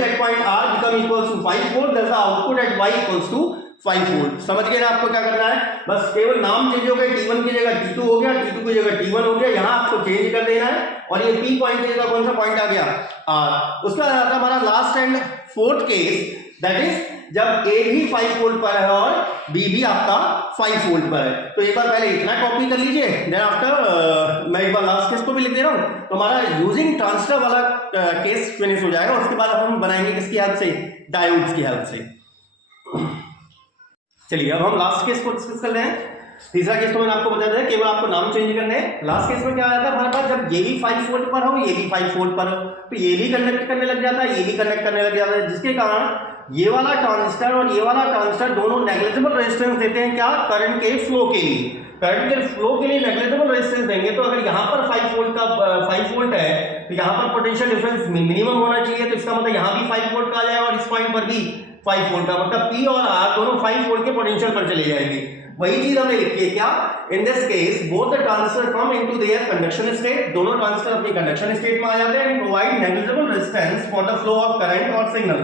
at point R become equals to 5 volt, thus the output at Y equals to 5 volt. समझ गए ना आपको क्या करना है, बस केवल नाम चेंज हो गया, T1 की जगह T2 हो गया, T2 की जगह T1 हो गया, यहाँ आपको चेंज कर देना है, और ये P पॉइंट की जगह कौन सा पॉइंट आ गया R। उसका आता हमारा last and fourth case, that is जब ए भी 5 वोल्ट पर है और बी भी आपका 5 वोल्ट पर है। तो एक बार पहले इतना कॉपी कर लीजिए, देन आफ्टर मैं एक बार लास्ट केस को भी लिख दे रहा हूं, तो हमारा यूजिंग ट्रांजिस्टर वाला केस फिनिश हो जाएगा। उसके बाद हम बनाएंगे किसकी हेल्प से, डायोड्स की हेल्प से। चलिए अब हम लास्ट केस को डिस्कस कर रहे हैं। तीसरा केस तो मैंने आपको बता दिया, केवल आपको नाम चेंज करने हैं। लास्ट केस में क्या आया था हमारे पास, जब ये भी 5 वोल्ट पर हो ये भी 5 वोल्ट पर हो, तो ये भी कंडक्ट करने लग जाता है, ये भी कंडक्ट करने लग जाता है, जिसके कारण ये वाला ट्रांजिस्टर और ये वाला ट्रांजिस्टर दोनों नेग्लिजिबल रेजिस्टेंस देते हैं क्या, करंट के फ्लो के लिए। करंट के फ्लो के लिए नेग्लिजिबल रेजिस्टेंस देंगे, तो अगर यहाँ पर 5 वोल्ट का 5 वोल्ट है तो यहाँ पर पोटेंशियल डिफरेंस मिनिमम होना चाहिए, तो इसका मतलब यहाँ भी 5 वोल्ट का आ जाएगा और इस पॉइंट पर भी 5 वोल्ट का, मतलब पी और आर दोनों 5 वोल्ट के पोटेंशियल पर चले जाएंगे। वही चीज हमने लिखी है क्या, in this case both the transistor come into their conduction state, दोनों ट्रांजिस्टर अपनी कंडक्शन स्टेट में आ जाते हैं, and provide negligible resistance for the flow of current और सिग्नल।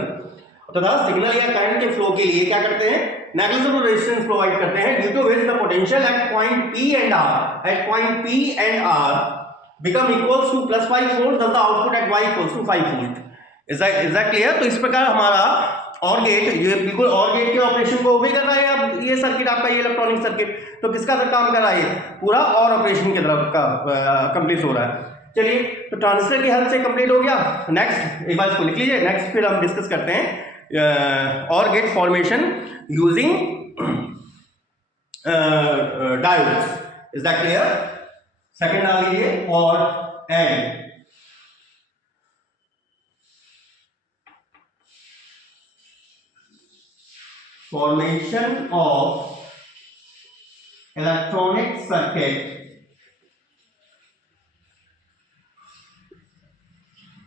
तथा सिग्नल या करंट के फ्लो के लिए क्या करते हैं, नेग्लिजिबल रेजिस्टेंस प्रोवाइड करते हैं, due to which the potential at point P and R become equals to plus 5 volt, thus the output at Y equals to 5 volt। Is that clear? तो इस प्रकार हमारा और गेट, ये बिल्कुल और गेट के ऑपरेशन को ओबे कर रहा है। अब ये सर्किट आपका, ये इलेक्ट्रॉनिक सर्किट तो किसका काम कर रहा है, पूरा और ऑपरेशन की तरफ का कंप्लीट हो रहा है। चलिए तो ट्रांजिस्टर की हेल्प से कंप्लीट हो गया। नेक्स्ट एक बार इसको लिख लीजिए, नेक्स्ट फिर हम डिस्कस करते हैं OR gate formation using diodes. Is that clear? Second डाल लीजिए और and formation of electronic circuit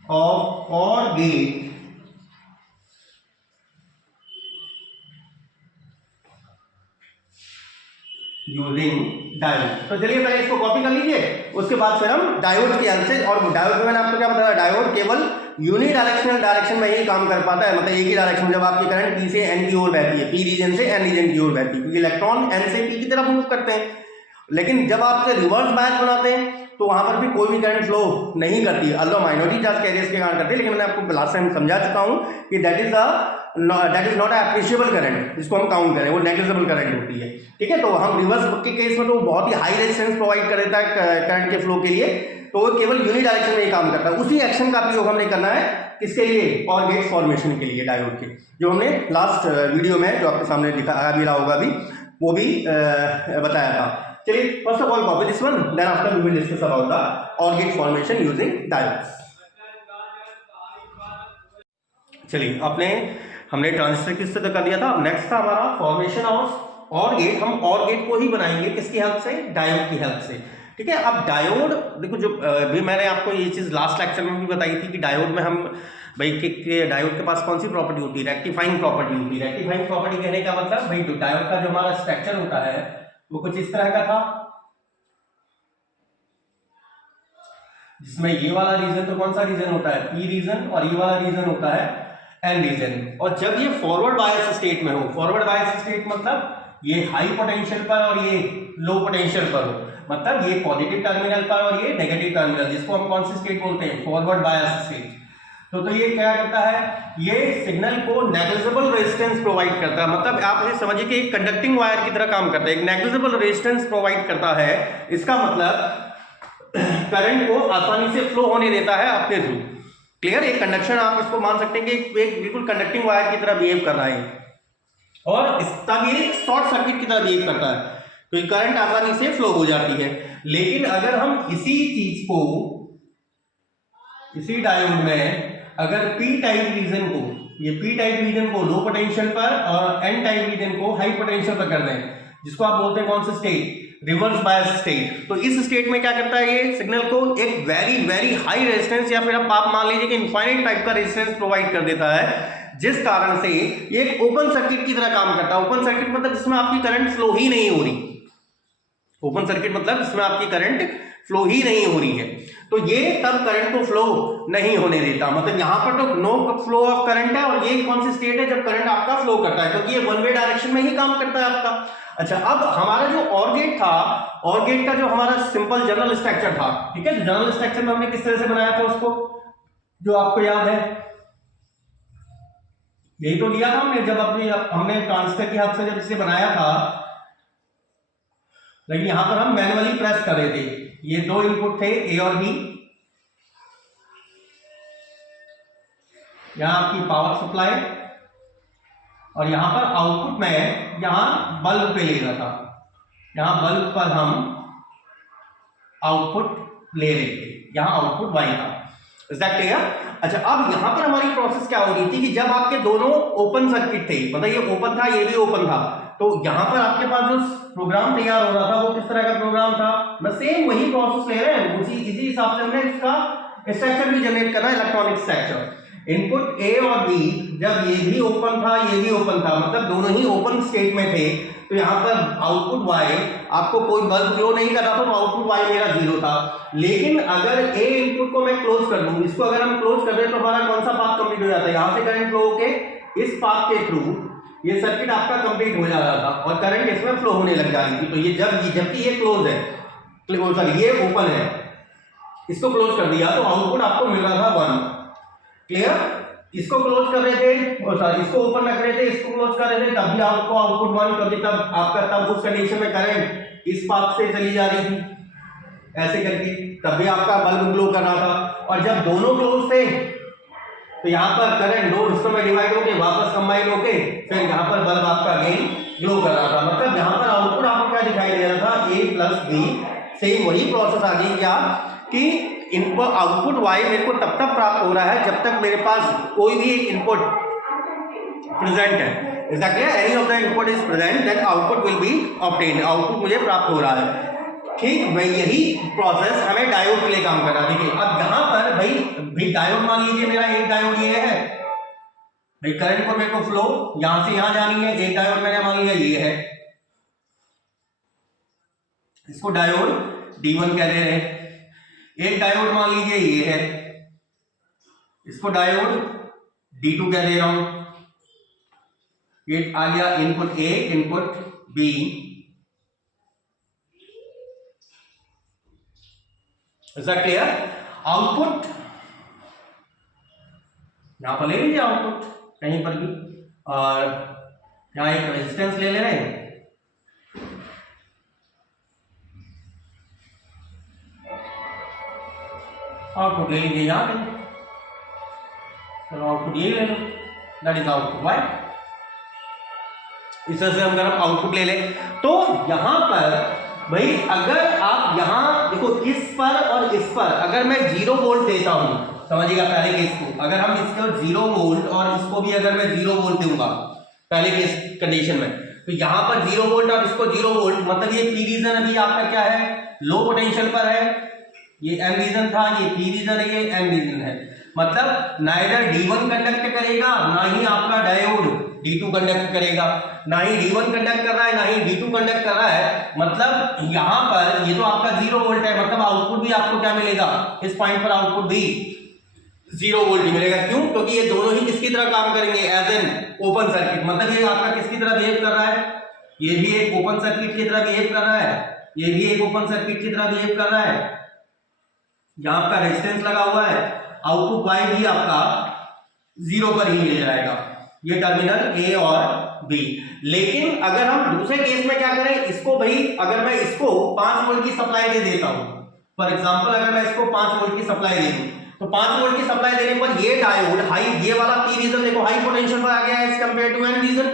of OR gate using diode. तो चलिए पहले इसको कॉपी कर लीजिए, उसके बाद फिर हम डायोड की हेल्प से, और डायोड में मैंने आपको क्या बताया, डायोड केवल यूनिडायरेक्शनल डायरेक्शन में ही काम कर पाता है, मतलब एक ही डायरेक्शन में, जब आपकी करंट पी से एन की ओर बहती है, पी रीजन से एन रीजन की ओर बहती है, क्योंकि इलेक्ट्रॉन एन से पी की तरफ मूव करते हैं। लेकिन जब आप रिवर्स बायस बनाते हैं तो वहां पर भी कोई भी करंट फ्लो नहीं करती है, अल्दो माइनॉरिटी चार्ज कैरियर्स के कारण करती है। लेकिन मैंने आपको लास्ट टाइम समझा चुका हूं कि that is not appreciable current, जिसको हम काउंट करें, वो नेग्लिजिबल करंट होती है। ठीक है, तो हम रिवर्स के केस में तो बहुत ही हाई रेजिस्टेंस प्रोवाइड कर देता है करंट के फ्लो के लिए, तो वो केवल यूनिट डायरेक्शन में ही काम करता है। उसी एक्शन का प्रयोग हमने करना है किसके लिए, और गेट फॉर्मेशन के लिए, डायोड के, जो हमने लास्ट वीडियो में जो आपके सामने लिखा आ भी रहा होगा अभी, वो भी बताया था। चलिए first of all copy this one, then after we will discuss about the OR gate formation using diodes. चलिए हमने ट्रांजिस्टर किस तरह कर दिया था। नेक्स्ट था हमारा फॉर्मेशन ऑफ और गेट। हम और गेट को ही बनाएंगे किसकी हेल्प से, डायोड की हेल्प से। ठीक है, अब डायोड देखो, जो भी मैंने आपको ये चीज लास्ट लेक्चर में भी बताई थी कि डायोड में हम भाई डायोड के पास कौन सी प्रॉपर्टी होती है, रेक्टिफाइंग प्रॉपर्टी होती है। रेक्टिफाइंग प्रॉपर्टी कहने का मतलब भाई डायोड का जो हमारा स्ट्रक्चर होता है वो कुछ इस तरह का था, जिसमें ये वाला रीजन तो कौन सा रीजन होता है, पी रीजन, और ये वाला रीजन होता है एन रीजन। और जब ये फॉरवर्ड बायस स्टेट में हो, फॉरवर्ड बायस स्टेट मतलब ये हाई पोटेंशियल पर और ये लो पोटेंशियल पर हो, मतलब ये पॉजिटिव टर्मिनल पर और ये नेगेटिव टर्मिनल, जिसको हम कौन सी स्टेट बोलते हैं, फॉरवर्ड बायस स्टेट। तो ये क्या करता है, ये सिग्नल को नेग्लिजिबल रेजिस्टेंस प्रोवाइड करता है। मतलब आप ये समझिए कि एक कंडक्टिंग वायर की तरह काम करता है, एक नेग्लिजिबल रेजिस्टेंस प्रोवाइड करता है। इसका मतलब करंट को आसानी से फ्लो होने देता है अपने थ्रू। क्लियर? एक कंडक्शन आप इसको मान सकते हैं कि एक बिल्कुल कंडक्टिंग वायर की तरह बिहेव कर रहा है, और तब ये शॉर्ट सर्किट की तरह बिहेव करता है, तो ये करंट आसानी से फ्लो हो जाती है। लेकिन अगर हम इसी चीज को, इसी डायोड में अगर पी टाइप रीजन को, ये पी टाइप रीजन को लो पोटेंशियल पर और एन टाइप रीजन को हाई पोटेंशियल पर कर दें, जिसको आप बोलते हैं कौन सा स्टेट, रिवर्स बायस स्टेट। तो इस स्टेट में क्या करता है, ये सिग्नल को एक वेरी वेरी हाई रेजिस्टेंस, या फिर आप मान लीजिए कि इनफाइनाइट टाइप का रेजिस्टेंस प्रोवाइड कर देता है, जिस कारण से ये एक ओपन सर्किट की तरह काम करता है। ओपन सर्किट मतलब जिसमें आपकी करंट फ्लो ही नहीं हो रही। ओपन सर्किट मतलब जिसमें आपकी करंट फ्लो ही नहीं हो रही है, तो ये तब करंट को फ्लो नहीं होने देता। मतलब यहां पर तो नो फ्लो ऑफ करंट है, और ये कौन सी स्टेट है जब करंट आपका फ्लो करता है, क्योंकि ये वन वे डायरेक्शन में ही काम करता है आपका। अच्छा, अब हमारा जो और गेट था, और गेट का जो हमारा सिंपल जनरल स्ट्रक्चर था, ठीक है, जनरल स्ट्रक्चर में हमने किस तरह से बनाया था उसको, जो आपको याद है, यही तो लिया था हमने जब हमने ट्रांजिस्टर की हद से जब इसे बनाया था, लेकिन यहां पर हम मैनुअली प्रेस कर रहे थे। ये दो इनपुट थे ए और बी, यहां आपकी पावर सप्लाई और यहां पर आउटपुट में यहां बल्ब पे ले रहा था, यहां बल्ब पर हम आउटपुट ले रहे थे, यहां आउटपुट वाई था। Is that clear? अच्छा, अब यहां पर हमारी प्रोसेस क्या हो रही थी कि जब आपके दोनों ओपन सर्किट थे, मतलब ये ओपन था ये भी ओपन था, तो यहां पर आपके पास जो प्रोग्राम तैयार हो रहा था वो किस तरह का प्रोग्राम था? बस सेम वही प्रोसेस ले रहे हैं, उसी इसी हिसाब से हमने इसका स्ट्रक्चर भी जनरेट करना है, इलेक्ट्रॉनिक स्ट्रक्चर। इनपुट ए और बी जब ये भी ओपन था ये भी ओपन था, मतलब दोनों ही ओपन स्टेट में थे, तो यहाँ पर आउटपुट वाई आपको कोई बल्ब ग्लो नहीं कर रहा था, तो आउटपुट वाई मेरा 0 था। लेकिन अगर ए इनपुट को मैं क्लोज कर दूं, इसको अगर हम क्लोज कर दें तो हमारा कौन सा पाथ कंप्लीट हो जाता है? यहाँ से करंट फ्लो होके इस पाथ के थ्रू ये सर्किट आपका कंप्लीट हो जा रहा था और करंट इसमें फ्लो होने लग जा रही थी। तो ये जबकि ये क्लोज है, सॉरी ये ओपन है, इसको क्लोज कर दिया तो आउटपुट आपको मिल रहा था 1। क्लियर? इसको क्लोज कर रहे थे और सॉरी इसको ओपन रख रहे थे, इसको क्लोज कर रहे थे, तब भी आपको आउटपुट 1, क्योंकि तब आपका तब उस कंडीशन में करंट इस पाथ से चली जा रही थी ऐसे करके, तब भी आपका बल्ब ग्लो कर रहा था। और जब दोनों क्लोज थे तो यहाँ पर करंट दो हिस्सों में डिवाइड होके वापस कंबाइन होके फिर यहाँ पर बल्ब आपका अगेन ग्लो कर रहा था। मतलब यहाँ पर आउटपुट आपको क्या दिखाई दे रहा था? ए प्लस बी। सेम वही प्रोसेस आ गई क्या कि इनपुट आउटपुट वाई मेरे को तब तक प्राप्त हो रहा है जब तक मेरे पास कोई भी एक इनपुट प्रेजेंट है। Exactly, any of the input is present then output will be obtained, output मुझे प्राप्त हो रहा है। ठीक वही यही प्रोसेस हमें डायोड के लिए काम करना। देखिए अब यहां पर भाई डायोड मान लीजिए मेरा एक डायोड ये है भाई, करंट को मेरे को फ्लो यहां से यहां जानी है, एक डायोड मैंने मान लिया ये है, इसको डायोड D1 कह रहे हैं। एक डायोड मान लीजिए ये है, इसको डायोड D2 कह दे रहा हूं। ये आ गया input A input B. Is that clear? Output यहां पर ले लीजिए आउटपुट कहीं पर भी, और यहां एक रेजिस्टेंस ले रहे हैं, आउटपुट ले लीजिए यहां पे, चलो आउटपुट ये ले लो, दैट इज आउटपुट वाई। इस तरह से हम अगर आउटपुट ले लें तो यहां पर भाई अगर आप यहां देखो इस पर और इस पर अगर मैं 0 वोल्ट देता हूं, समझिएगा पहले केस को, अगर हम इसको 0 वोल्ट और इसको भी अगर मैं 0 वोल्ट दूंगा पहले केस कंडीशन में, तो यहां पर 0 वोल्ट और इसको 0 वोल्ट, मतलब ये पी रीजन अभी आपका क्या है? लो पोटेंशियल पर है। ये एन रीजन था, ये पी रीजन है, ये एन रीजन है। मतलब नाइदर D1 कंडक्ट करेगा ना ही आपका डायोड D2 कंडक्ट करेगा, ना ही D1 कंडक्ट कर रहा है ना ही D2 कंडक्ट कर रहा है। मतलब यहां पर ये तो आपका 0 वोल्ट है, मतलब आउटपुट भी आपको क्या मिलेगा? इस पॉइंट पर आउटपुट भी 0 वोल्ट ही मिलेगा। क्यों? क्योंकि ये दोनों ही किसकी तरह काम करेंगे? As an open circuit. मतलब ये आपका किसकी तरह बिहेव कर रहा है? ये भी एक ओपन सर्किट की तरह बिहेव कर रहा है, ये भी एक ओपन सर्किट की तरह बिहेव कर रहा है। यहां आपका रेजिस्टेंस लगा हुआ है, आउटपुट वाई भी आपका 0 पर ही मिल जाएगा, ये टर्मिनल ए और बी। लेकिन अगर हम दूसरे केस में क्या करें, इसको भाई अगर मैं इसको 5 वोल्ट की सप्लाई दे देता हूं, फॉर एग्जांपल अगर मैं इसको 5 वोल्ट की सप्लाई दे दूं, तो 5 वोल्ट की सप्लाई देने पर ये डायोड हाई, ये वाला पी रीजन देखो हाई पोटेंशियल पर आ गया है as compare to N region.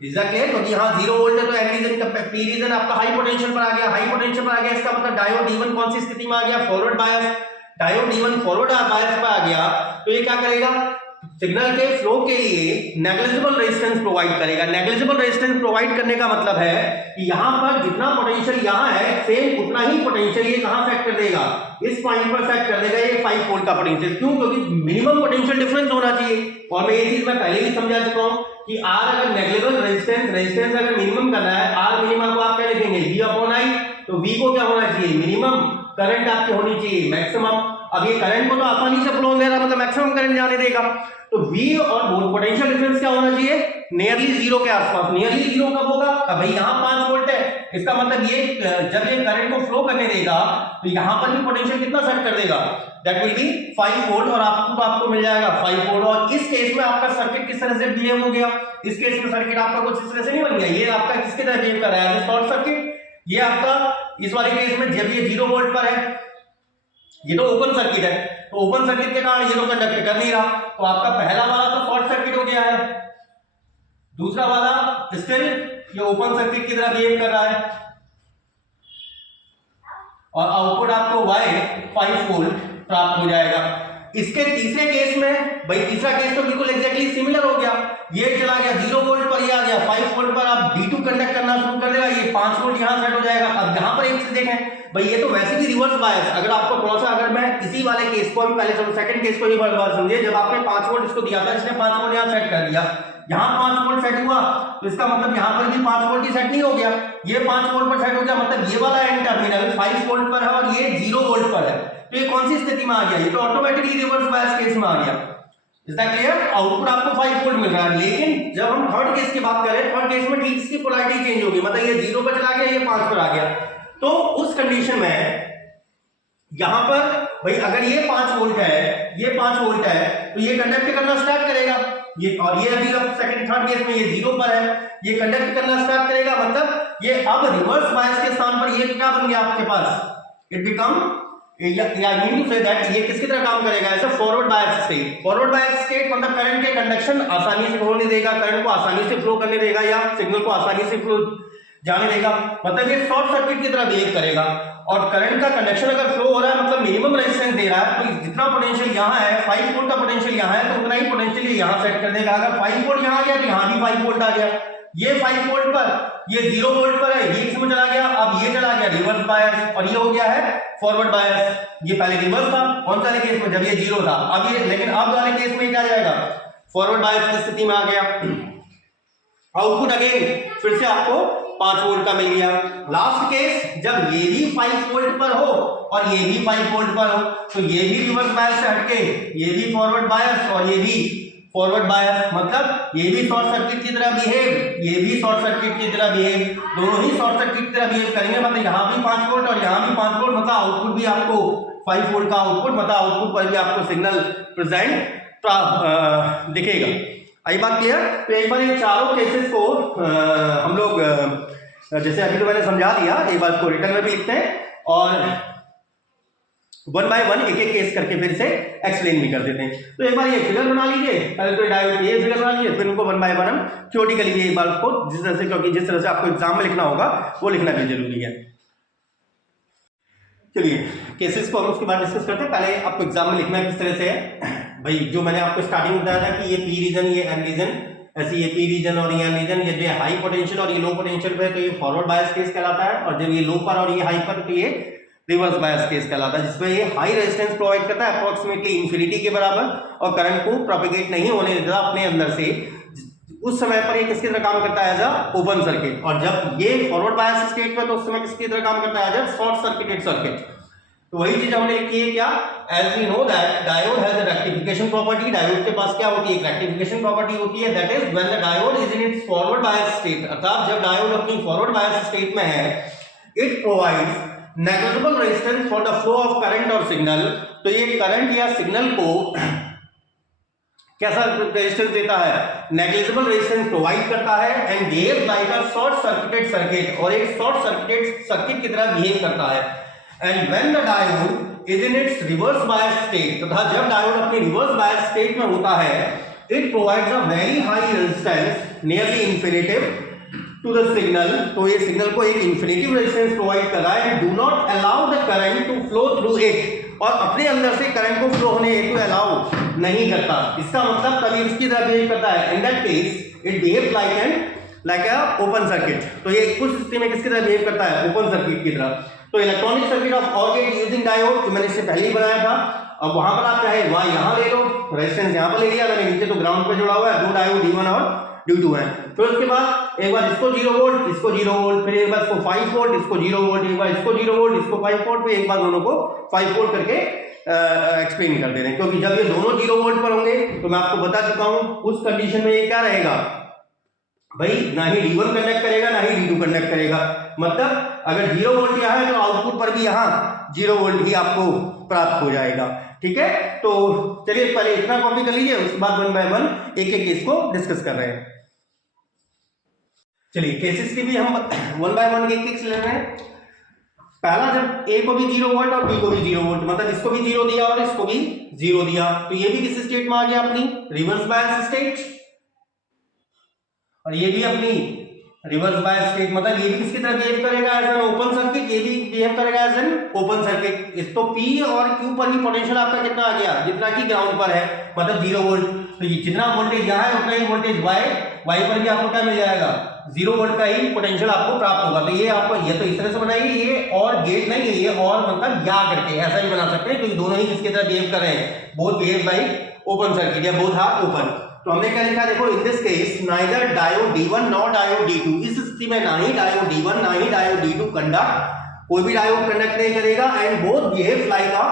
Is that clear? क्योंकि यहां 0 वोल्ट है तो एन रीजन का पी रीजन आपका हाई पोटेंशियल पर आ गया, हाई पोटेंशियल पर आ गया, इसका मतलब डायोड D1 कौन सी स्थिति में आ गया? Forward bias. Diode D1 forward bias पर आ गया तो ये क्या करेगा? सिग्नल के फ्लो के लिए नेग्लिजिबल रेजिस्टेंस प्रोवाइड करेगा। नेग्लिजिबल रेजिस्टेंस प्रोवाइड करने का मतलब है कि यहां पर जितना पोटेंशियल यहां है सेम उतना ही पोटेंशियल ये कहां सेट कर देगा? इस पॉइंट पर सेट कर देगा ये 5 वोल्ट का पोटेंशियल। क्यों? क्योंकि मिनिमम पोटेंशियल डिफरेंस होना चाहिए। और मैं ये चीज मैं पहले भी समझा चुका हूं कि R अगर नेग्लिजिबल रेजिस्टेंस अगर मिनिमम करना है, R मिनिमम को आप क्या लिखेंगे? V/I। तो V को क्या होना चाहिए? मिनिमम। करंट आपकी होनी चाहिए मैक्सिमम। अब ये करंट को तो आसानी से फ्लो हो रहा, मतलब मैक्सिमम करंट जाने देगा। तो V और पोटेंशियल डिफरेंस क्या होना चाहिए, नियरली जीरो के आसपास। नियरली जीरो कब होगा, अब भाई यहाँ 5 वोल्ट है, इसका मतलब ये जब ये करंट को फ्लो करने देगा तो यहाँ पर भी पोटेंशियल कितना सेट कर देगा, दैट विल बी 5 वोल्ट, और आपको मिल जाएगा 5 वोल्ट। और इस केस में आपका सर्किट किस तरह से बिहेव हो गया, इस केस में सर्किट आपका कुछ इस तरह से नहीं बन गया, ये आपका किसके तरह बिहेव कर रहा है, शॉर्ट सर्किट। ये आपका इस वाले केस में जब ये 0 वोल्ट पर है, ये तो ओपन सर्किट है, तो ओपन सर्किट के कारण ये तो कंडक्ट कर नहीं रहा, तो आपका पहला वाला तो शॉर्ट सर्किट हो गया है, दूसरा वाला स्टिल ये ओपन सर्किट की तरह बिहेव कर रहा है, और आउटपुट आपको Y 5 वोल्ट प्राप्त हो जाएगा। इसके तीसरे केस में भाई तीसरा केस तो बिल्कुल एग्जैक्टली सिमिलर हो गया, ये चला गया 0 वोल्ट पर, ये आ गया 5 वोल्ट पर, अब D2 कंडक्ट करना शुरू कर देगा, ये 5 वोल्ट यहां सेट हो जाएगा। अब यहां पर एक चीज देखें भाई, ये तो वैसे भी रिवर्स बायस, अगर आपको थोड़ा सा, अगर मैं इसी वाले केस को भी पहले सेकंड केस को ही बार समझिए, जब आपने 5 वोल्ट इसको दिया था, इसने 5 वोल्ट यहां सेट कर दिया, यहां 5 वोल्ट सेट हुआ, तो इसका मतलब यहां पर भी 5 वोल्ट ही सेट नहीं हो गया, ये 5 वोल्ट पर सेट हो गया, मतलब ये वाला एंड टर्मिनल 5 वोल्ट पर है और ये 0 वोल्ट पर है, तो ये कौन सी स्थिति में आ गया, ये तो ऑटोमेटिकली रिवर्स बायस केस में आ गया। Is that clear? आउटपुट आपको 5 वोल्ट मिल रहा है, लेकिन जब हम थर्ड केस की बात करें, थर्ड केस में ठीक इसकी पोलैरिटी चेंज होगी, मतलब ये 0 पर चला गया, ये 5 पर आ गया, तो उस कंडीशन में यहां पर भाई अगर ये 5 वोल्ट है, ये 5 वोल्ट है, तो ये कंडक्ट करना स्टार्ट करेगा, ये, और ये अभी अब सेकंड थर्ड केस में ये 0 पर है, ये कंडक्ट करना स्टार्ट करेगा, मतलब ये अब रिवर्स बायस के स्थान पर ये क्या बन गया आपके पास, इट बिकम, या मीन टू से दैट ये किसकी तरह काम करेगा, ऐसा forward bias state. Forward bias state मतलब करंट के कंडक्शन आसानी से होने देगा, करंट को आसानी से फ्लो करने देगा, या सिग्नल को आसानी से फ्लो जाने देगा, मतलब ये शॉर्ट सर्किट की तरह बिहेव करेगा। और करंट का कंडक्शन अगर फ्लो हो रहा है, मतलब मिनिमम रेजिस्टेंस दे रहा है, तो जितना पोटेंशियल यहाँ है 5 वोल्ट का पोटेंशियल यहाँ है, तो उतना ही पोटेंशियल यहाँ सेट कर देगा। अगर 5 वोल्ट यहाँ आ गया तो यहाँ भी 5 वोल्ट आ गया, ये 5 वोल्ट पर, ये 0 वोल्ट पर है, ये इसमें चला गया, अब ये चला गया रिवर्स बायस, और ये हो गया है फॉरवर्ड बायस। ये पहले रिवर्स था कौन सा केस में, जब ये 0 था, अब ये, लेकिन अब वाले केस में क्या जाएगा, फॉरवर्ड बायस की स्थिति में आ गया। आउटपुट अगेन फिर से आपको 5 वोल्ट का मिल गया। लास्ट केस जब ये भी 5 वोल्ट पर हो और ये भी 5 वोल्ट पर हो, तो ये भी रिवर्स बायस से हटके ये भी फॉरवर्ड बायस और ये भी फॉरवर्ड बायस, मतलब ये भी शॉर्ट सर्किट की तरह बिहेव, ये भी शॉर्ट सर्किट की तरह बिहेव, दोनों ही शॉर्ट सर्किट की तरह बिहेव करेंगे, मतलब यहाँ भी 5 वोल्ट और यहाँ भी 5 वोल्ट, मतलब आउटपुट भी आपको 5 वोल्ट का आउटपुट, मतलब आउटपुट पर भी आपको सिग्नल प्रेजेंट दिखेगा। आई बात क्लियर? तो एक बार ये चारों केसेस को हम लोग जैसे अभी तो मैंने समझा दिया, एक बार इसको रिटर्न में भी लिखते हैं और 1 बाय 1 एक एक केस करके फिर से एक्सप्लेन भी कर देते हैं। तो एक बार ये फिगर बना लीजिए, पहले तो डायोड ये फिगर बना लीजिए, फिर उनको 1 बाय 1 हम थ्योरेटिकली भी एक बार उसको जिस तरह से, क्योंकि जिस तरह से आपको एग्जाम में लिखना होगा वो लिखना भी जरूरी है। चलिए केसेस को हम उसके बाद डिस्कस करते हैं। पहले आपको एग्जाम में लिखना किस तरह से है भाई, जो मैंने आपको स्टार्टिंग में बताया था कि ये पी रीजन, ये एन रीजन, ऐसे ये पी रीजन और ये एन रीजन, ये जो हाई पोटेंशियल और ये लो पोटेंशियल पे, तो ये फॉरवर्ड बायस केस कहलाता है, और जब ये लो पर और ये हाई पर, तो ये रिवर्स बायस केस कहलाता है, जिसमें ये हाई रेजिस्टेंस प्रोवाइड करता है अप्रोक्सीमेटली इंफिनिटी के बराबर, और करंट को प्रोपेगेट नहीं होने देता अपने अंदर से। उस समय पर ये किसकी तरह काम करता है, एज अ ओपन सर्किट, और जब ये फॉरवर्ड बायस स्टेट में, तो उस समय किसकी तरह काम करता है, as a short circuited circuit. तो वही चीज हमने की है क्या, as we know that diode has a rectification property. Diode के पास क्या होती है, एक रेक्टिफिकेशन प्रॉपर्टी होती है, that is when the diode is in its forward bias state, अर्थात जब डायोड अपनी फॉरवर्ड बायस स्टेट में है, it provides negligible resistance for the flow of current और सिग्नल। तो ये करंट या सिग्नल को कैसा रेजिस्टेंस देता है, नेग्लिजिबल रेजिस्टेंस प्रोवाइड करता है, and behaves like a short circuited circuit, और एक शॉर्ट सर्किटेड सर्किट की तरह बिहेव करता है। And when the diode is in its reverse bias state, तथा जब डायोड अपनी रिवर्स बायस स्टेट में होता है, it provides a very high resistance, nearly infinitive to the signal। तो ये सिग्नल को एक इन्फिनिटिव रेजिस्टेंस प्रोवाइड कर रहा है, do not allow the current to flow through it, और अपने अंदर से करंट को फ्लो होने हेतु अलाउ नहीं करता। इसका मतलब तभी इसकी तरह बिहेव करता है, in that case it behaves like a open circuit। तो ये कुछ स्थिति में किसकी तरह बिहेव करता है, ओपन सर्किट की तरह। तो electronic circuit of OR gate using diode, जो मैंने इससे पहले ही बनाया था, अब वहां पर आप चाहे वहां यहां ले लो, रेजिस्टेंस यहां पर ले लिया मैंने, नीचे तो ग्राउंड पे जुड़ा हुआ है, दो डायोड D1 और D2 है। फिर उसके बाद एक बार इसको 0 वोल्ट, इसको 0 वोल्ट, फिर एक बार इसको 5 वोल्ट, इसको 0 वोल्ट, एक बार इसको 0 वोल्ट, इसको 5 वोल्ट, फिर एक बार दोनों को 5 वोल्ट करके एक्सप्लेन कर दे रहे हैं, क्योंकि जब ये दोनों 0 वोल्ट पर होंगे तो मैं आपको बता चुका हूं उस कंडीशन में ये क्या रहेगा भाई, ना ही D1 कनेक्ट करेगा ना ही D2 कनेक्ट करेगा। मतलब अगर 0 वोल्ट यहाँ है तो आउटपुट पर भी यहाँ 0 वोल्ट ही आपको प्राप्त हो जाएगा। ठीक है, तो चलिए पहले इतना कॉपी कर लीजिए, उसके बाद 1 बाय 1 एक एक केस को डिस्कस कर रहे हैं। चलिए केसेस की भी हम 1 बाय 1 एक एक ले रहे हैं। पहला, जब ए को भी 0 वोल्ट और बी को भी 0 वोल्ट, मतलब इसको भी 0 दिया और इसको भी 0 दिया, तो ये भी किस स्टेट में आ गया अपनी रिवर्स बायस स्टेट, और ये भी अपनी रिवर्स बायस स्टेट, मतलब ये भी किसकी तरह बिहेव करेगा एज एन ओपन सर्किट, ये भी बिहेव करेगा एज एन ओपन सर्किट। इस तो पी और क्यू पर भी पोटेंशियल आपका कितना आ गया, जितना कि ग्राउंड पर है, मतलब 0 वोल्ट, तो ये जितना वोल्टेज यहाँ है उतना ही वोल्टेज वाई पर भी आपको क्या मिल जाएगा, 0 वोल्ट का ही पोटेंशियल आपको प्राप्त होगा। तो ये आपको, ये तो इस तरह से बनाइए, ये और गेट नहीं है, ये और मतलब या करके ऐसा ही बना सकते हैं, क्योंकि दोनों ही किसकी तरह बिहेव कर रहे हैं, both behave like open circuit या बोथ आर ओपन। तो हमने क्या लिखा, देखो in this case neither diode D1 nor diode D2, इस स्थिति में ना ही डायोड D1 ना ही डायोड D2 कंडक्ट, कोई भी डायोड कंडक्ट नहीं करेगा, and both behave like a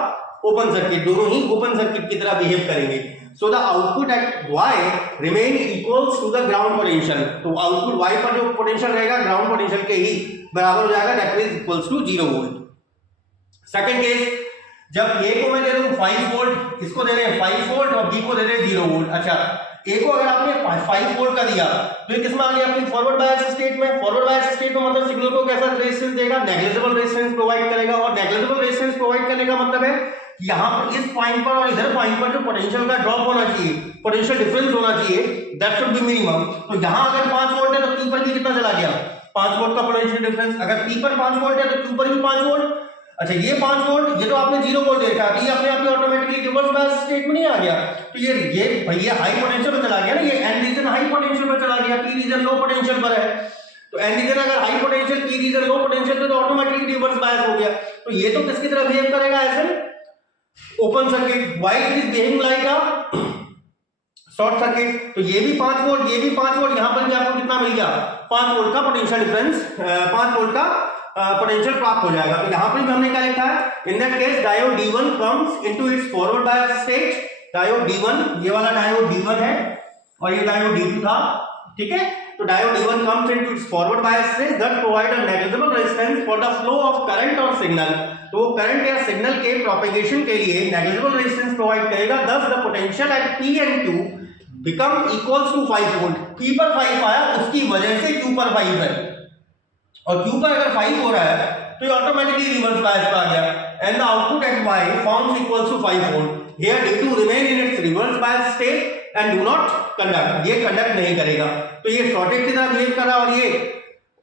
open circuit, दोनों ही ओपन सर्किट की तरह बिहेव करेंगे। So the output at Y remain equals to the ground potential, तो आउटपुट Y पर जो पोटेंशियल रहेगा ग्राउंड पोटेंशियल के ही बराबर हो जाएगा, that is equals to 0 volt. Second case, जब A को मैं दे दूं 5 वोल्ट, इसको दे रहे हैं 5 वोल्ट और B को दे रहे हैं 0 वोल्ट। अच्छा, A को अगर आपने 5 वोल्ट का दिया तो ये किसमें आ गया, अपनी फॉरवर्ड बायस स्टेट में। फॉरवर्ड बायस स्टेट में मतलब सिग्नल को कैसा रेजिस्टेंस देगा, नेग्लिजिबल रेजिस्टेंस प्रोवाइड करेगा, और नेग्लिजिबल रेजिस्टेंस प्रोवाइड करने का मतलब है यहाँ पर इस पॉइंट पर और इधर पॉइंट पर जो पोटेंशियल का ड्रॉप होना चाहिए, पोटेंशियल डिफरेंस होना चाहिए, दैट शुड बी मिनिमम। तो यहाँ अगर 5 वोल्ट है तो P पर भी कितना चला गया, 5 वोल्ट का पोटेंशियल डिफरेंस। अगर P पर 5 वोल्ट है तो Q पर भी 5 वोल्ट। अच्छा, ये 5 वोल्ट, ये तो आपने 0 वोल्ट देखा, ये अपने आप ही ऑटोमेटिकली रिवर्स बायस स्टेट में नहीं आ गया, तो ये भैया हाई पोटेंशियल में चला गया ना, ये एन रीजन हाई पोटेंशियल में चला गया, पी रीजन लो पोटेंशियल पर है। तो एन रीजन अगर high potential, P region low potential, तो ऑटोमेटिकली रिवर्स बायस हो गया। तो ये तो किसकी तरह बिहेव करेगा, ऐसे open circuit, while it is behaving like a short circuit. तो ये भी 5 वोल्ट, ये भी 5 वोल्ट, यहां पर भी आपको कितना मिल गया, 5 वोल्ट का पोटेंशियल डिफरेंस, 5 वोल्ट का पोटेंशियल प्राप्त हो जाएगा। तो यहां पर भी हमने क्या लिखा है, इन that case diode D1 comes into it's forward bias state. Diode D1, ये वाला डायोड D1 है और ये डायोड D2 था, ठीक है। तो diode D1 comes into it's forward bias state that provide a negligible resistance for the flow of current और सिग्नल। तो वो करंट या सिग्नल के प्रोपेगेशन के लिए नेग्लिजिबल रेजिस्टेंस प्रोवाइड करेगा। Thus the potential at P and Q become equals to 5 volt. P पर 5 आया, उसकी वजह से Q पर 5 है, और Q पर अगर 5 हो रहा है तो ये ऑटोमेटिकली रिवर्स बायस पर आ गया, and the output at Y forms equals to 5 volt. Here D2 remain in its reverse bias state and do not conduct, ये कंडक्ट नहीं करेगा। तो ये शॉर्टेड की तरह बिहेव कर रहा है और ये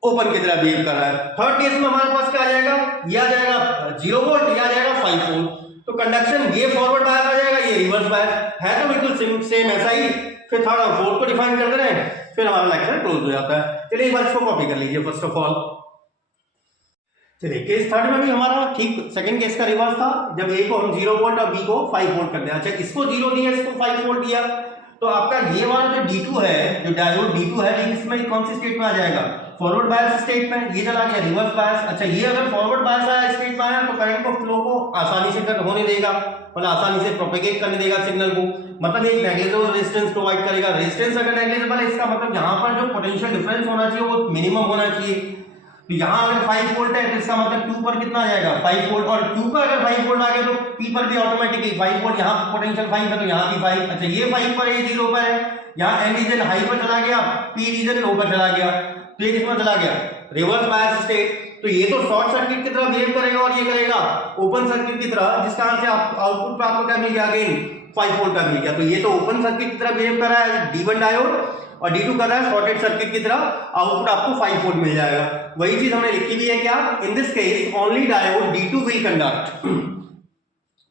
ओपन की तरह बिहेव कर रहा है। थर्ड केस में हमारे पास क्या आ जाएगा, ये आ जाएगा 0 वोल्ट, ये आ जाएगा 5 वोल्ट। तो कंडक्शन ये फॉरवर्ड बायस आ जाएगा, ये रिवर्स बायस है, तो बिल्कुल सेम ऐसा ही। फिर थर्ड और फोर्थ को डिफाइन कर दे रहे हैं, फिर हमारा लेक्चर क्लोज हो जाता है। चलिए एक बार इसको कॉपी कर लीजिए फर्स्ट ऑफ ऑल। चलिए केस थर्ड में भी हमारा ठीक सेकंड केस का रिवर्स था, जब A को हम 0 वोल्ट और B को 5 वोल्ट कर दिया। अच्छा, इसको 0 दिया, इसको 5 वोल्ट दिया, तो आपका ये वाला जो D2 है, जो डायोड D2 है, ये इसमें कौन सी स्टेट में आ जाएगा, फॉरवर्ड बायस स्टेट में। ये चला गया रिवर्स बायस। अच्छा, ये अगर फॉरवर्ड बायस आया स्टेट में आया तो करंट को फ्लो को आसानी से कट होने देगा, मतलब आसानी से प्रोपेगेट करने देगा सिग्नल को, मतलब एक नेग्लिजिबल रेजिस्टेंस प्रोवाइड करेगा। रेजिस्टेंस अगर नेग्लिजिबल है, इसका मतलब यहाँ पर जो पोटेंशियल डिफरेंस होना चाहिए वो मिनिमम होना चाहिए। तो यहाँ अगर 5 वोल्ट है तो इसका मतलब Q पर कितना आ जाएगा, 5 वोल्ट, और Q पर अगर 5 वोल्ट आ गया तो P पर भी ऑटोमेटिकली 5 वोल्ट, यहाँ पोटेंशियल 5 है तो यहाँ भी 5। अच्छा, ये 5 पर है, 0 पर है, यहाँ N रीजन हाई पर चला गया, P रीजन लो पर चला गया, तो ये किसमें चला गया, रिवर्स बायस स्टेट। तो ये तो शॉर्ट सर्किट की तरह बिहेव करेगा और ये करेगा ओपन सर्किट की तरह, जिस कारण से आउटपुट पर आपको क्या मिल गया, अगेन 5 वोल्ट का मिल गया। तो ये तो ओपन सर्किट की तरह बिहेव कर रहा है D1 डायोड, और D2 कर रहा है शॉर्टेड सर्किट की तरह, आउटपुट आपको 5 वोल्ट मिल जाएगा। वही चीज हमने लिखी भी है क्या, in this case only diode D2 will conduct,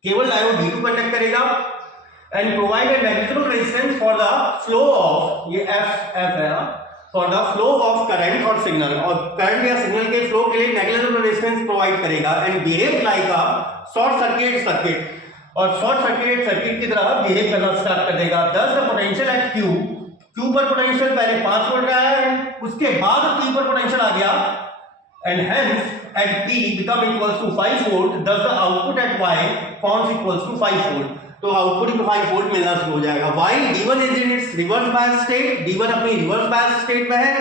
केवल डायोड D2 कंडक्ट करेगा, and provide a negligible resistance for the flow of, ये F है, for the flow of current और सिग्नल, और करंट या सिग्नल के फ्लो के लिए नेग्लिजिबल रेजिस्टेंस प्रोवाइड करेगा, and behave like a short circuit, और शॉर्ट सर्किट की तरह बिहेव करना स्टार्ट कर देगा। दस द पोटेंशियल एट Q पर पोटेंशियल पहले 5 वोल्ट आया है, उसके बाद P पर पोटेंशियल आ गया, and hence at P become equals to 5 volt, thus the output at Y forms equals to 5 volt. तो आउटपुट को 5 वोल्ट मिलना शुरू हो जाएगा। While D1 is in its reverse bias state, D1 अपनी रिवर्स बायस स्टेट में है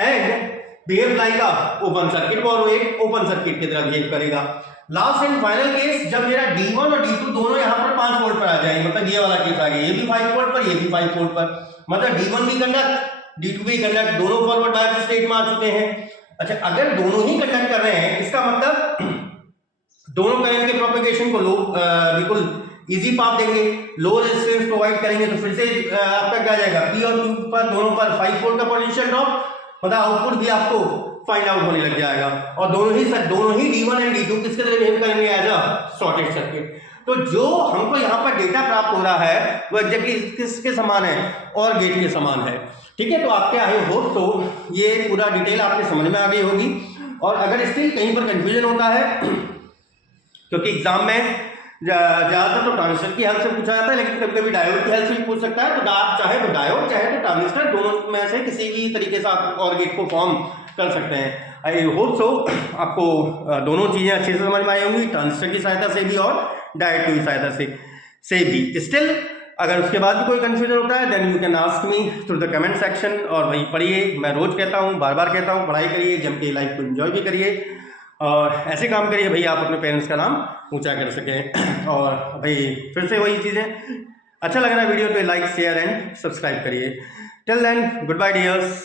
and behave like a open circuit, और वो एक ओपन सर्किट की तरह बिहेव करेगा। लास्ट एंड फाइनल केस जब मेरा D1 और D2 दोनों यहाँ पर 5 वोल्ट पर आ जाएंगे, मतलब ये वाला केस आ गया, ये भी 5 वोल्ट पर, ये भी 5 वोल्ट पर, मतलब D1 भी कंडक्ट, D2 भी कंडक्ट, दोनों फॉरवर्ड बायस स्टेट में आ चुके हैं। अच्छा, अगर दोनों ही कंडक्ट कर रहे हैं, इसका मतलब दोनों करंट के प्रोपेगेशन को लो बिल्कुल इजी पाथ देंगे, लो रेजिस्टेंस प्रोवाइड करेंगे, तो फिर से आपका क्या जाएगा, P और Q पर दोनों पर 5 वोल्ट का पोटेंशियल ड्रॉप, मतलब आउटपुट भी आपको फाइंड आउट होने लग जाएगा। और दोनों ही D1 एंड D2 किसके तरह बिहेव करेंगे, एज अ शॉर्टेड सर्किट। तो जो हमको यहाँ पर डेटा प्राप्त हो रहा है वो एग्जैक्टली किसके समान है, और गेट के समान है। ठीक है, तो आपके आई होप तो ये पूरा डिटेल आपके समझ में आ गई होगी। और अगर स्टिल कहीं पर कंफ्यूजन होता है, क्योंकि एग्जाम में ज्यादातर तो ट्रांजिस्टर की हेल्प से पूछा जाता है, लेकिन कभी कभी डायोड की हेल्प से भी पूछ सकता है, तो आप चाहे तो डायोड चाहे तो ट्रांजिस्टर, दोनों में से किसी भी तरीके से आप और गेट को फॉर्म कर सकते हैं। आई होप सो आपको दोनों चीजें अच्छे से समझ में आई होंगी, ट्रांजिस्टर की सहायता से भी और डायोड की सहायता से भी। स्टिल अगर उसके बाद भी कोई कंफ्यूजन होता है, then you can ask me through the comment section. और वही पढ़िए, मैं रोज कहता हूँ, बार बार कहता हूँ, पढ़ाई करिए, जम के लाइफ को एंजॉय भी करिए, और ऐसे काम करिए भाई आप अपने पेरेंट्स का नाम ऊंचा कर सकें। और भाई फिर से वही चीज़ें, अच्छा लग रहा है वीडियो तो लाइक शेयर एंड सब्सक्राइब करिए। Till then good bye dears.